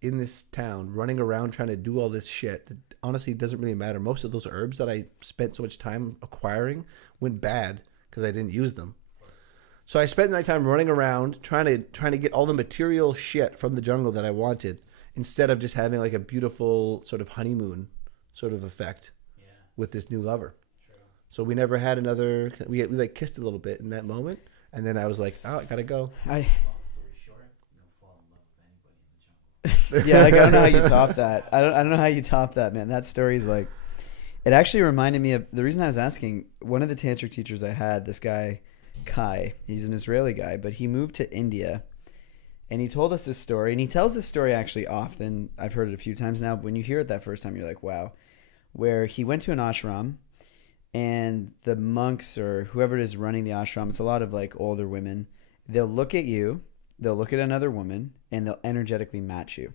in this town running around trying to do all this shit that honestly doesn't really matter? Most of those herbs that I spent so much time acquiring went bad because I didn't use them. So I spent my time running around trying to get all the material shit from the jungle that I wanted, instead of just having like a beautiful sort of honeymoon sort of effect with this new lover. True. So we never had another. We like kissed a little bit in that moment, and then I was like, oh, I gotta go. Long story short, you don't fall in love with anybody in the jungle. Yeah, like I don't know how you top that. I don't know how you top that, man. That story's like, it actually reminded me of the reason I was asking. One of the tantric teachers I had, this guy Kai, he's an Israeli guy, but he moved to India, and he told us this story. And he tells this story actually often. I've heard it a few times now. But when you hear it that first time, you're like, wow. Where he went to an ashram, and the monks or whoever it is running the ashram, it's a lot of like older women. They'll look at you, they'll look at another woman, and they'll energetically match you.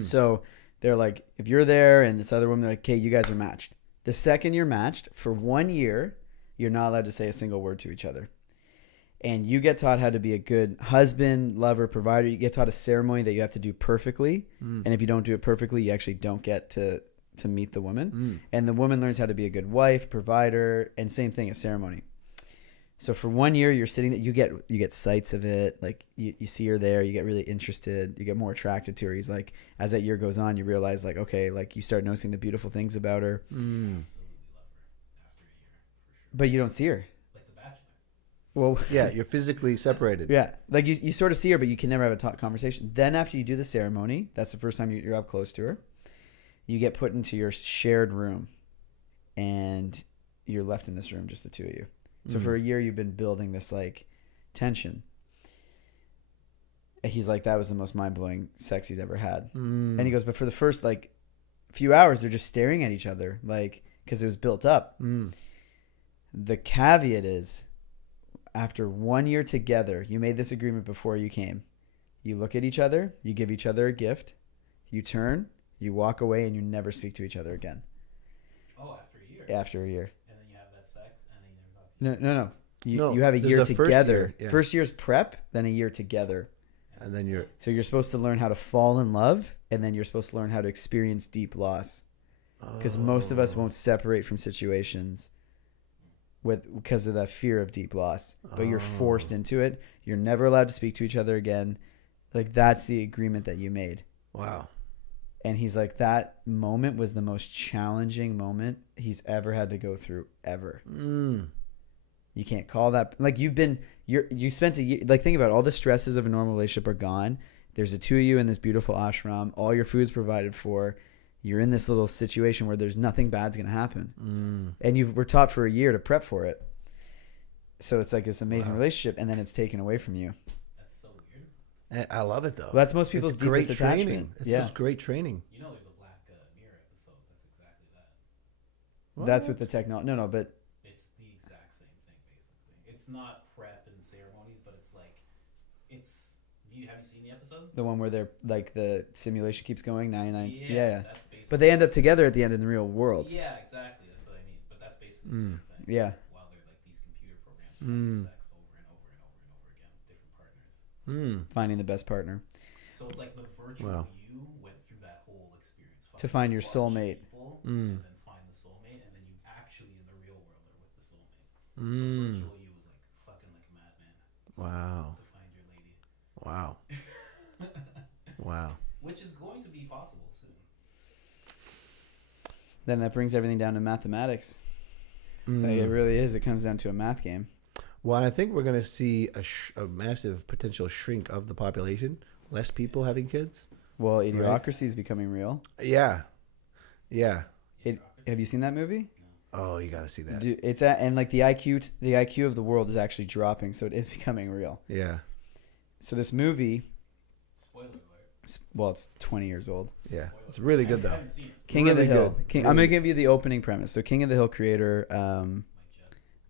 So they're like, if you're there and this other woman, they're like, okay, you guys are matched. The second you're matched, for 1 year, you're not allowed to say a single word to each other. And you get taught how to be a good husband, lover, provider. You get taught a ceremony that you have to do perfectly. And if you don't do it perfectly, you actually don't get to meet the woman. And the woman learns how to be a good wife, provider, and same thing, a ceremony. So for 1 year, you're sitting there, you get sights of it. Like you see her there, you get really interested, you get more attracted to her. He's like, as that year goes on, you realize like, okay, like you start noticing the beautiful things about her. Absolutely love her after a year, for sure. But you don't see her. Like The Bachelor. Well, Yeah, you're physically separated. yeah, like you sort of see her, but you can never have a conversation. Then after you do the ceremony, that's the first time you're up close to her. You get put into your shared room, and you're left in this room, just the two of you. So for a year, you've been building this like tension. And he's like, that was the most mind-blowing sex he's ever had. And he goes, but for the first like few hours, they're just staring at each other, like, because it was built up. The caveat is, after 1 year together, you made this agreement before you came. You look at each other, you give each other a gift, you turn, you walk away, and you never speak to each other again. Oh, after a year. After a year. And then you have that sex, and then you never talk to No. You have a there's year a first together. year, yeah. First year's prep, then a year together. And then you're So you're supposed to learn how to fall in love, and then you're supposed to learn how to experience deep loss. Because most of us won't separate from situations because of that fear of deep loss. But you're forced into it. You're never allowed to speak to each other again. Like, that's the agreement that you made. wow. And he's like, that moment was the most challenging moment he's ever had to go through, ever. You can't call that, like, you spent a year, like, think about it, all the stresses of a normal relationship are gone. There's the two of you in this beautiful ashram. All your food's provided for. You're in this little situation where there's nothing bad's going to happen. And you were taught for a year to prep for it. So it's like this amazing relationship, and then it's taken away from you. That's so weird. I love it though. Well, that's most people's it's great deepest training. attachment. It's Yeah. such great training. You know, there's a Black Mirror episode that's exactly that. That's with the technology. No, but It's the exact same thing, basically. It's not prep and ceremonies, but it's like, have you seen the episode? the one where they're like the simulation keeps going 99. Yeah. That's basically. But they end up together at the end in the real world. Yeah, exactly. That's what I mean. But that's basically the same thing. Yeah. While they're like these computer programs having sex over and over and over and over again with different partners. Finding the best partner. So it's like the virtual you went through that whole experience. To find your Bunch of soulmate. people, and then find the soulmate, and then you actually in the real world are with the soulmate. The virtual you was like fucking like a madman Wow. to find your lady. Wow. Wow. Which is going to be possible soon. Then that brings everything down to mathematics. Like, it really is. It comes down to a math game. Well, I think we're going to see a massive potential shrink of the population. Less people having kids. Well, Idiocracy is becoming real. Yeah. Yeah. Have you seen that movie? Oh, you got to see that. Dude, and like the IQ of the world is actually dropping, so it is becoming real. Yeah. So this movie, Spoiler alert. well, it's 20 years old. Yeah. It's really good, I though. haven't seen it. King of the Really Hill. good. I'm Really going to give you the opening premise. So King of the Hill creator Mike Judd.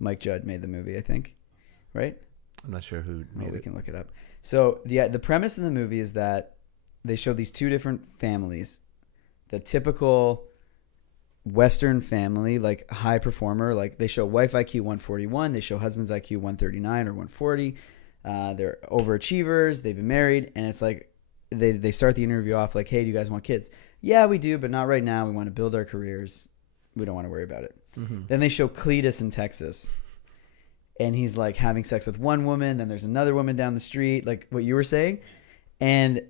Mike Judd made the movie, I think. Right? I'm not sure who Well, made we it. can look it up. So the premise in the movie is that they show these two different families. The typical Western family, like high performer, like they show wife IQ 141, they show husband's IQ 139 or 140. They're overachievers, they've been married, and it's like they start the interview off like, hey, do you guys want kids? Yeah, we do, but not right now. We want to build our careers. We don't want to worry about it. Mm-hmm. Then they show Cletus in Texas. And he's like having sex with one woman. Then there's another woman down the street, like what you were saying. And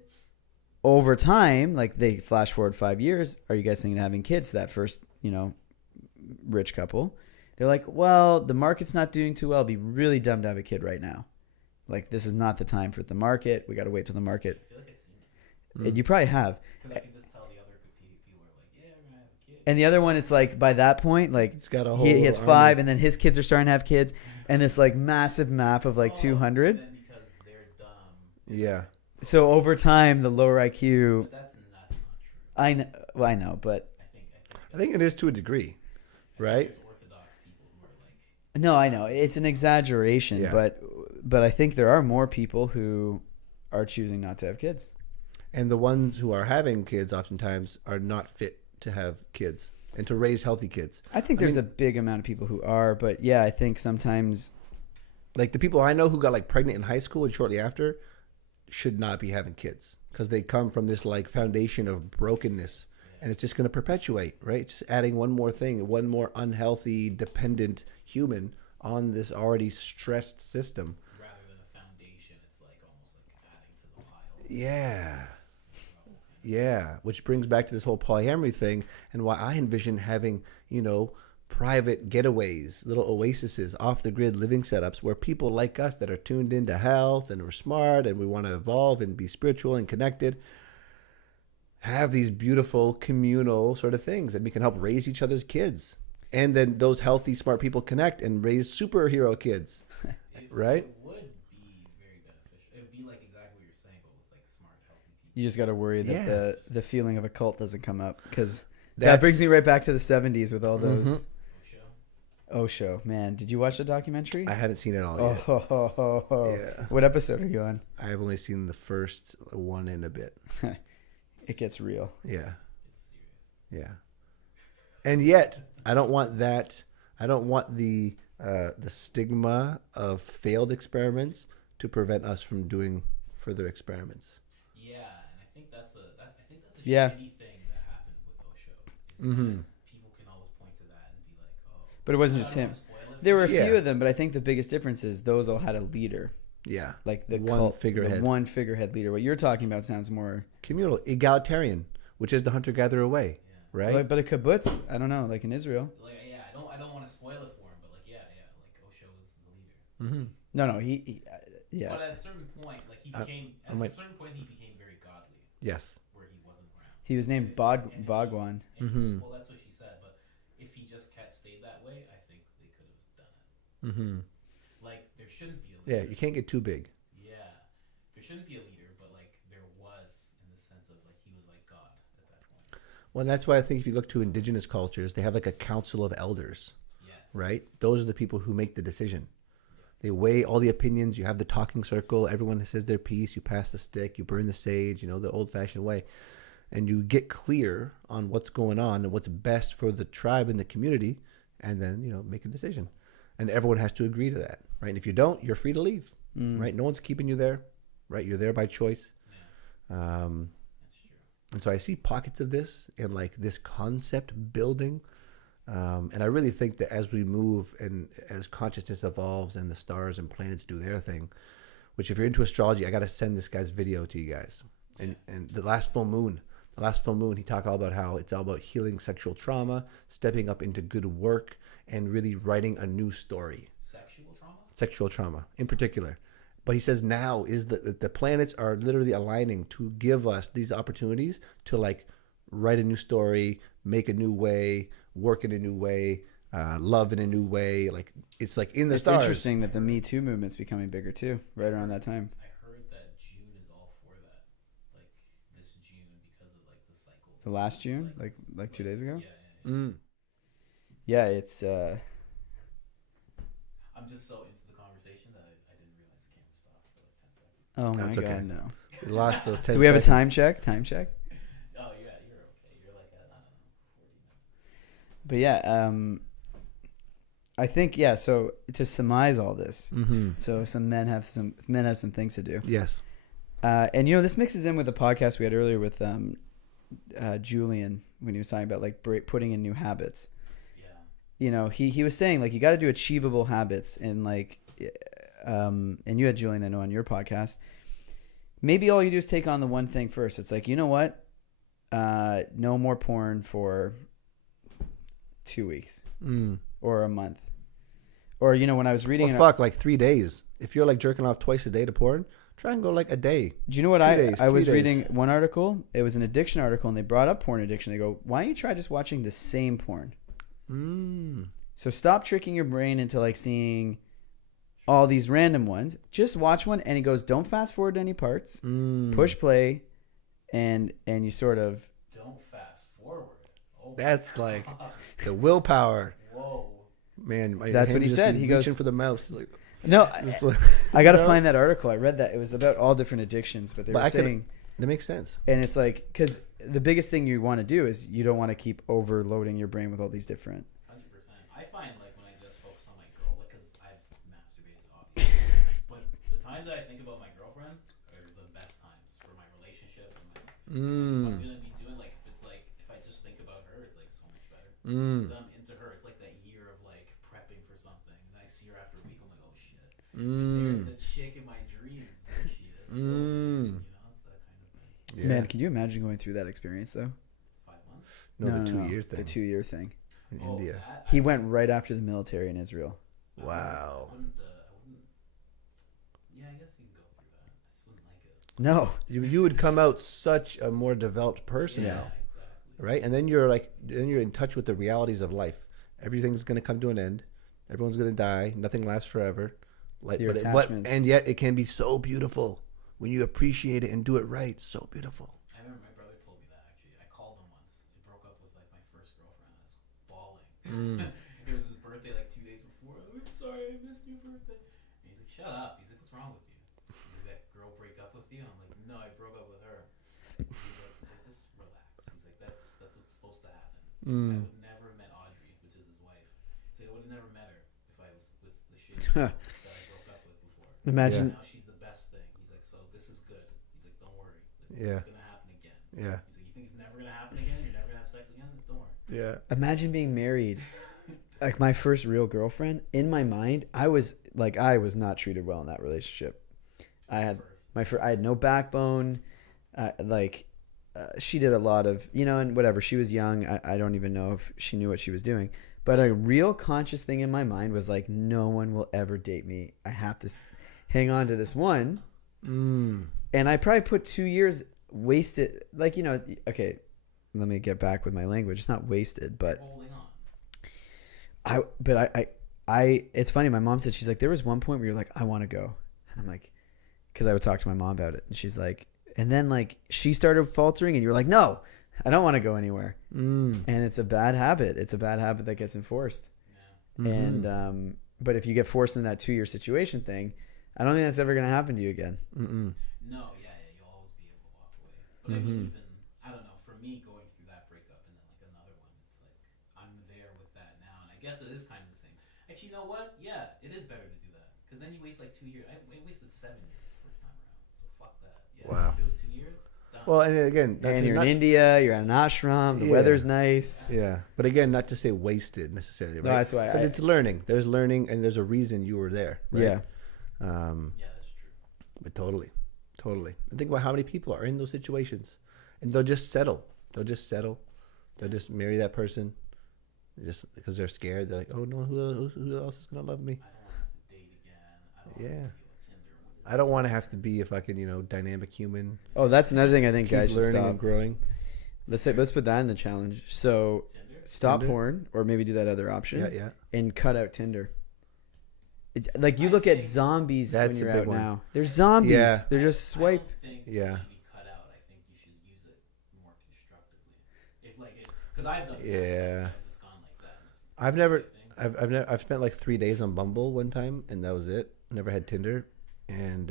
over time, like they flash forward 5 years. Are you guys thinking of having kids? That first, rich couple. They're like, well, the market's not doing too well. It'd be really dumb to have a kid right now. Like, this is not the time for the market. We got to wait till the market. I feel like I've seen it. And you probably have. Because I can just tell the other people are like, yeah, we're going to have a kid. And the other one, it's like by that point, like It's got a whole he has army. 5, and then his kids are starting to have kids, and this like massive map of like Oh, 200. And then because they're dumb. Yeah. So over time, the lower IQ. But that's not true. I know. Well, I know, but I think it is to a degree, right? There's orthodox people who are like, no, I know it's an exaggeration. Yeah. But I think there are more people who are choosing not to have kids. And the ones who are having kids oftentimes are not fit to have kids and to raise healthy kids. I think there's a big amount of people who are, but yeah, I think sometimes. Like the people I know who got like pregnant in high school and shortly after should not be having kids because they come from this like foundation of brokenness, and it's just going to perpetuate, right? Just adding one more thing, one more unhealthy, dependent human on this already stressed system. rather than a foundation, it's like almost like adding to the pile. Yeah. Yeah, which brings back to this whole polyamory thing and why I envision having, private getaways, little oases, off the grid living setups where people like us that are tuned into health and we're smart and we want to evolve and be spiritual and connected have these beautiful communal sort of things that we can help raise each other's kids. And then those healthy, smart people connect and raise superhero kids, right? It would be very beneficial. It would be like exactly what you're saying, but with like smart, healthy people. You just got to worry that Yeah. the feeling of a cult doesn't come up, because that That's- brings me right back to the 70s with all those Show. Osho. Man, did you watch the documentary? I haven't seen it all Oh, yet. ho, ho, ho, ho. Yeah. What episode are you on? I've only seen the first one in a bit. It gets real. Yeah. It's serious. Yeah. And yet, I don't want that. I don't want the stigma of failed experiments to prevent us from doing further experiments. Yeah, and I think that's a Yeah. shitty thing that happened with Osho. Is Mm-hmm. that people can always point to that and be like, oh. But it wasn't I just don't him. wanna spoil it There were a for Yeah. few of them, but I think the biggest difference is those all had a leader, Yeah. like the One cult, figurehead. the one figurehead leader. What you're talking about sounds more, Communal, egalitarian, which is the hunter-gatherer way, right? but a kibbutz. I don't know, like in Israel. you. Like, yeah, I don't want to spoil it for him, but like, yeah, like Osho was the leader. Mm-hmm. No, he yeah. But at a certain point, like he became, I might- at a certain point, he became very godly, Yes. where he wasn't around. He was named Bhagwan. And Mhm. well, that's what she said. But if he just stayed that way, I think they could have done it. Mm-hmm. Like there shouldn't be a Yeah, leader. you can't get too big. Yeah, there shouldn't be a leader, but like there was in the sense of like he was like God at that point. Well, and that's why I think if you look to indigenous cultures, they have like a council of elders, Yes. right? Those are the people who make the decision. They weigh all the opinions. You have the talking circle. Everyone says their piece. You pass the stick. You burn the sage, the old-fashioned way. And you get clear on what's going on and what's best for the tribe and the community. And then, make a decision. And everyone has to agree to that, right? And if you don't, you're free to leave, right? No one's keeping you there, right? You're there by choice. Yeah, that's true. And so I see pockets of this and like this concept building. And I really think that as we move and as consciousness evolves and the stars and planets do their thing, which if you're into astrology, I got to send this guy's video to you guys. And the last full moon, he talked all about how it's all about healing sexual trauma, stepping up into good work, and really writing a new story. Sexual trauma? sexual trauma in particular. But he says now is the planets are literally aligning to give us these opportunities to like write a new story, make a new way, work in a new way, love in a new way. Like it's like in the It's stars. interesting that the Me Too movement's becoming bigger too, right around that time. I heard that June is all for that. Like this June because of like the cycles. The last June, Cycles. like 2 days ago. Yeah. Mm. Yeah, it's. I'm just so into the conversation that I didn't realize the camera stopped for like 10 seconds. Oh my That's okay. god, no. We lost those 10 Do we have a time seconds. check? Time check. Oh yeah, you're okay. You're like at, I don't know, 40 minutes. But yeah, I think So to surmise all this, Mm-hmm. so some men have some things to do, Yes. and this mixes in with the podcast we had earlier with Julian when he was talking about like putting in new habits. Yeah. He was saying like you got to do achievable habits, and like, and you had Julian, I know, on your podcast. Maybe all you do is take on the one thing first. It's like, you know what? No more porn for 2 weeks or a month. Or, when I was reading... like 3 days. If you're like jerking off twice a day to porn, try and go like a day. Do you know what 2 days, I was 3 days. reading one article? It was an addiction article, and they brought up porn addiction. They go, why don't you try just watching the same porn? So stop tricking your brain into like seeing all these random ones. Just watch one, and he goes, don't fast forward to any parts. Push play, and you sort of... Don't fast forward. Oh, That's like the willpower. whoa. Man, my That's hand what he just said. be He reaching goes- for the mouse. Like, No, just like- I got to you know? find that article. I read that. It was about all different addictions, but they But were I could- saying... That makes sense. And it's like, because the biggest thing you want to do is you don't want to keep overloading your brain with all these different... 100%. I find like when I just focus on my girl, like because I've masturbated obviously, but the times that I think about my girlfriend are the best times for my relationship and my. If I'm gonna be doing like if I just think about her, it's like so much better. Because I'm into her. It's like that year of like prepping for something, and I see her after a week. I'm like, oh shit, there's the chick in my dreams. There she is. It's that kind of thing. Yeah. Man, can you imagine going through that experience, though? 5 months. No, the 2 year thing The 2-year thing. in Oh, India. that, He went right after the military in Israel. Wow. I wouldn't. Yeah, I guess you can go through that. I just wouldn't like it. No. You would come out such a more developed person now, exactly. right? And then you're in touch with the realities of life. Everything's gonna come to an end. Everyone's gonna die. Nothing lasts forever. Like, Your but attachments. and yet it can be so beautiful when you appreciate it and do it right. So beautiful. I remember my brother told me that actually. I called him once. I broke up with like my first girlfriend. I was bawling. It was his birthday like 2 days before. I'm sorry, I missed your birthday. And he's like, shut up. He's like, what's wrong with you? He's like, that girl break up with you? I'm like, no, I broke up with her. He's like, just relax. He's like, that's what's supposed to happen. I would never have met Audrey, which is his wife. He's like, I would have never met her if I was with the shitty girl that I broke up with before. Imagine... Now she's the best thing. He's like, so this is good. He's like, don't worry. Like, Yeah. It's gonna happen again. Yeah. He's like, you think it's never gonna happen again? You're never gonna have sex again? Don't worry. Yeah. Imagine being married. Like my first real girlfriend, in my mind, I was not treated well in that relationship. I had no backbone. She did a lot of, and whatever. She was young. I don't even know if she knew what she was doing. But a real conscious thing in my mind was like, no one will ever date me. I have to hang on to this one. And I probably put 2 years wasted. Like, okay, let me get back with my language. It's not wasted, but Holding on. it's funny. My mom said, she's like, there was one point where you're like, I want to go. And I'm like, because I would talk to my mom about it. And she's like, and then like she started faltering and you're like, no, I don't want to go anywhere. And it's a bad habit. It's a bad habit that gets enforced. Yeah. And, but if you get forced in that 2-year situation thing, I don't think that's ever going to happen to you again. No, yeah, you'll always be able to walk away. But I mean, even, I don't know, for me going through that breakup and then like another one, it's like, I'm there with that now. And I guess it is kind of the same. Actually, you know what? Yeah, it is better to do that. Because then you waste like 2 years. I wasted 7 years the first time around. So fuck that. Yeah, Wow. if it was 2 years, done. Well, and again, And you're in India, you're at an ashram, the Yeah. weather's nice. Yeah, but again, not to say wasted necessarily, right? No, that's why 'Cause it's learning. There's learning, and there's a reason you were there. Right? Yeah. Yeah, that's true. But totally. And think about how many people are in those situations, and they'll just settle. They'll just marry that person, just because they're scared. They're like, oh no, who else is gonna love me? I don't want to have to date again. Yeah. Tinder, what is I don't want to have to be a fucking, dynamic human. Oh, that's another thing I think Keep guys should learning stop. and growing. Let's put that in the challenge. So Tinder? stop Tinder? porn, or maybe do that other option. Yeah. And cut out Tinder. Like you look at zombies when That's a you're big out one. now. They're zombies. Yeah. They're just swipe. I don't think Yeah. it should be cut out. I think you should use it more constructively. If like, because I've done. Yeah. I've just gone like that. And just I've never. swiping. I've spent like 3 days on Bumble one time, and that was it. Never had Tinder, and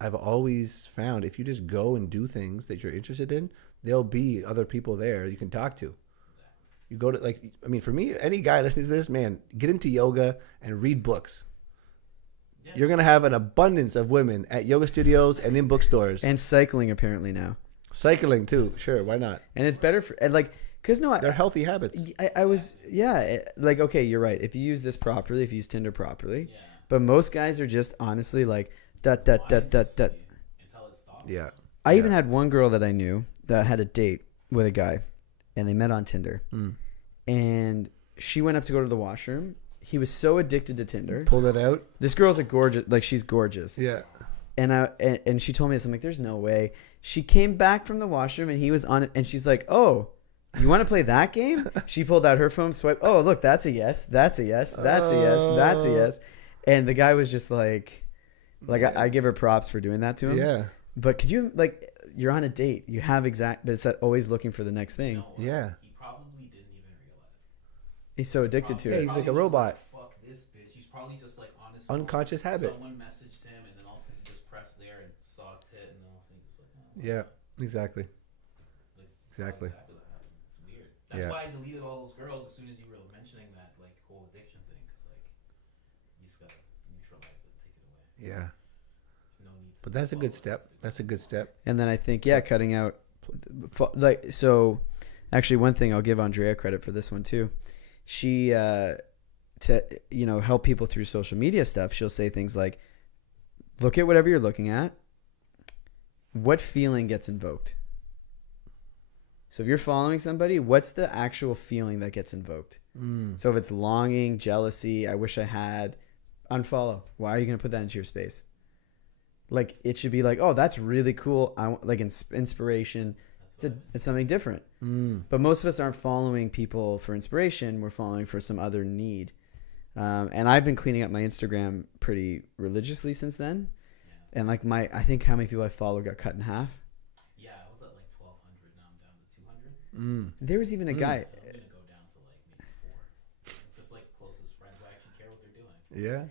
I've always found if you just go and do things that you're interested in, there'll be other people there you can talk to. You go to for me, any guy listening to this, man, get into yoga and read books. Yeah. You're gonna have an abundance of women at yoga studios and in bookstores, And cycling apparently now. cycling too. Sure, why not? And it's better for because They're healthy habits. I was okay, you're right. If you use this properly, if you use Tinder properly, Yeah. but most guys are just honestly like dot dot dot dot dot. Until it stops. Yeah. I even had one girl that I knew that had a date with a guy, and they met on Tinder, and she went up to go to the washroom. He was so addicted to Tinder. Pull that out. This girl's she's gorgeous. Yeah. And she told me this. I'm like, there's no way. She came back from the washroom and he was on it, and she's like, oh, you want to play that game? She pulled out her phone, swiped. Oh, look, that's a yes. That's a yes. That's a yes. That's a yes. And the guy was just like I give her props for doing that to him. Yeah. But could you you're on a date. You have but it's that always looking for the next thing. No, Yeah. He probably didn't even realize. He's so addicted to Yeah, it. he's like a Probably was robot. Fuck this bitch. He's probably just like on his phone. Unconscious habit. Someone messaged him, and then all of a sudden he just pressed there and saw a tit, and then all of a sudden he just like, oh, Yeah. Exactly. like, Exactly. Exactly what happened. It's weird. That's Yeah. why I deleted all those girls as soon as you were mentioning that like whole addiction thing, because like you just gotta neutralize it, take it away. Yeah. There's no need. To But that's a good follow step. it. That's a good step. And then I think cutting out actually one thing I'll give Andrea credit for this one too. She to help people through social media stuff, she'll say things like, look at whatever you're looking at. What feeling gets invoked? So if you're following somebody, what's the actual feeling that gets invoked? So if it's longing, jealousy, I wish I had, unfollow. Why are you going to put that into your space? Like, it should be like, oh, that's really cool. I want inspiration. It's something different. But most of us aren't following people for inspiration. We're following for some other need. And I've been cleaning up my Instagram pretty religiously since then. And I think how many people I follow got cut in half. Yeah, I was at like 1,200. Now I'm down to 200. There was even a guy. I'm gonna go down to like maybe 4. Just like closest friends who actually care what they're doing. Yeah.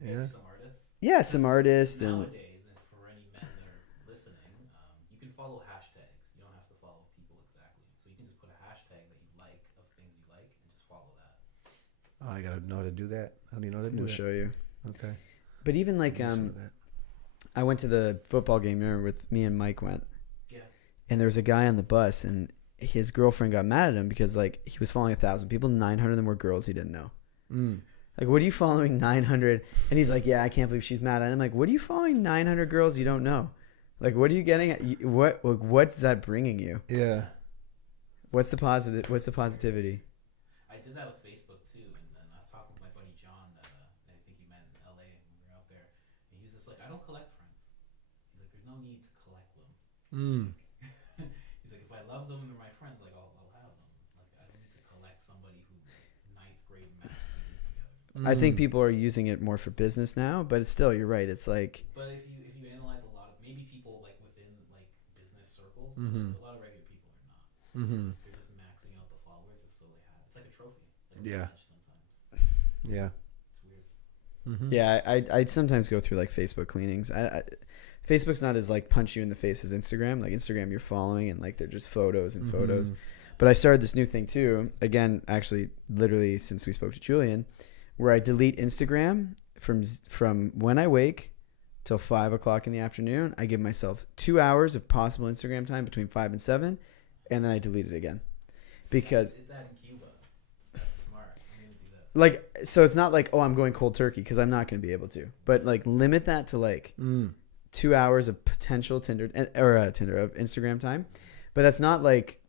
Maybe Yeah. some artists. Yeah, some artists. And Nowadays, and for any men that are listening, you can follow hashtags. You don't have to follow people exactly. So you can just put a hashtag that you like of things you like and just follow that. Oh, I gotta know how to do that. I don't even know how to do we'll that. show you. Okay. But even I went to the football game there with me and Mike went. Yeah. And there was a guy on the bus, and his girlfriend got mad at him because he was following 1,000 people. 900 of them were girls he didn't know. Like, what are you following 900? And he's like, yeah, I can't believe she's mad at him. I'm like, what are you following 900 girls you don't know? Like, what are you getting at? What's that bringing you? Yeah. What's the positivity? I did that with Facebook too, and then I was talking with my buddy John that I think he met in LA when we were out there, and he was just like, I don't collect friends. He's like, there's no need to collect them. He's like, if I love them and they're my friends, like I'll have them. Like I don't need to collect somebody who 9th grade math we did together. I think people are using it more for business now, but it's still, you're right. It's like, But if you analyze a lot of maybe people like within like business circles, a lot of regular people are not. They're just maxing out the followers just so they have. It's like a trophy. Like Yeah. a badge sometimes. Yeah. It's weird. yeah, I'd sometimes go through like Facebook cleanings. Facebook's not as like punch you in the face as Instagram. Like Instagram, you're following and like they're just photos and photos. But I started this new thing too. Again, actually, literally since we spoke to Julian, where I delete Instagram from when I wake till 5 o'clock in the afternoon. I give myself 2 hours of possible Instagram time between 5 and 7, and then I delete it again. Because I did that in Cuba. That's smart. I'm gonna do that. like, so it's not like, oh, I'm going cold turkey, because I'm not going to be able to. But like limit that to like 2 hours of potential Tinder of Instagram time. But that's not like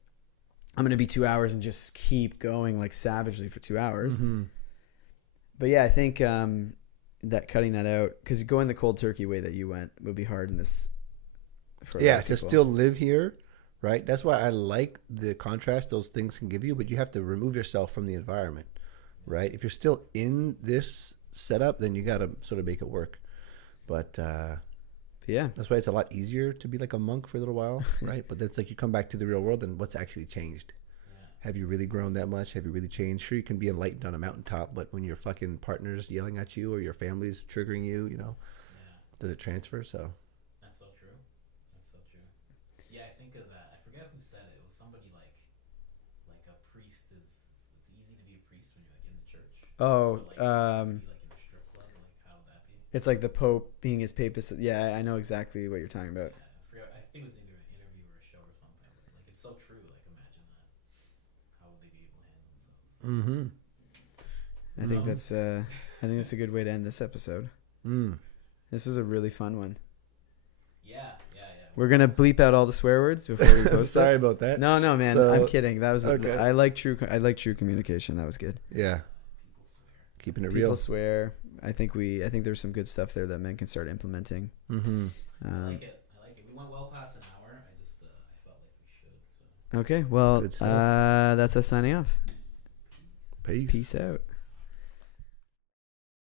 I'm going to be 2 hours and just keep going like savagely for 2 hours. But yeah, I think that cutting that out, because going the cold turkey way that you went would be hard in this. For a lot Yeah, of to people. still live here, right? That's why I like the contrast those things can give you, but you have to remove yourself from the environment, right? If you're still in this setup, then you got to sort of make it work. But Yeah. that's why it's a lot easier to be like a monk for a little while, right? But that's like you come back to the real world and what's actually changed. Have you really grown that much? Have you really changed? Sure, you can be enlightened on a mountaintop, but when your fucking partner's yelling at you or your family's triggering you, you know, does it transfer? So That's so true. That's so true. Yeah, I think of that. I forget who said it. It was somebody like a priest is. It's easy to be a priest when you're like in the church. Oh, But, like, to be like in a strip club, like how would that be? it's like the Pope being his papist. Yeah, I know exactly what you're talking about. Yeah, I forget. I think it was either an interview or a show or something. But like it's so true. Like imagine that. How would they be able to handle themselves? I think that's a good way to end this episode. This was a really fun one. Yeah. We're gonna bleep out all the swear words before we post. Sorry it. about that. No, man. So- I'm kidding. That was. Okay. I like true communication. That was good. Yeah. Keeping it People real. swear. I think there's some good stuff there that men can start implementing. I like it. We went well past an hour. I just I felt like we should. So. Okay. Well, Good stuff. that's us signing off. Peace. Peace out.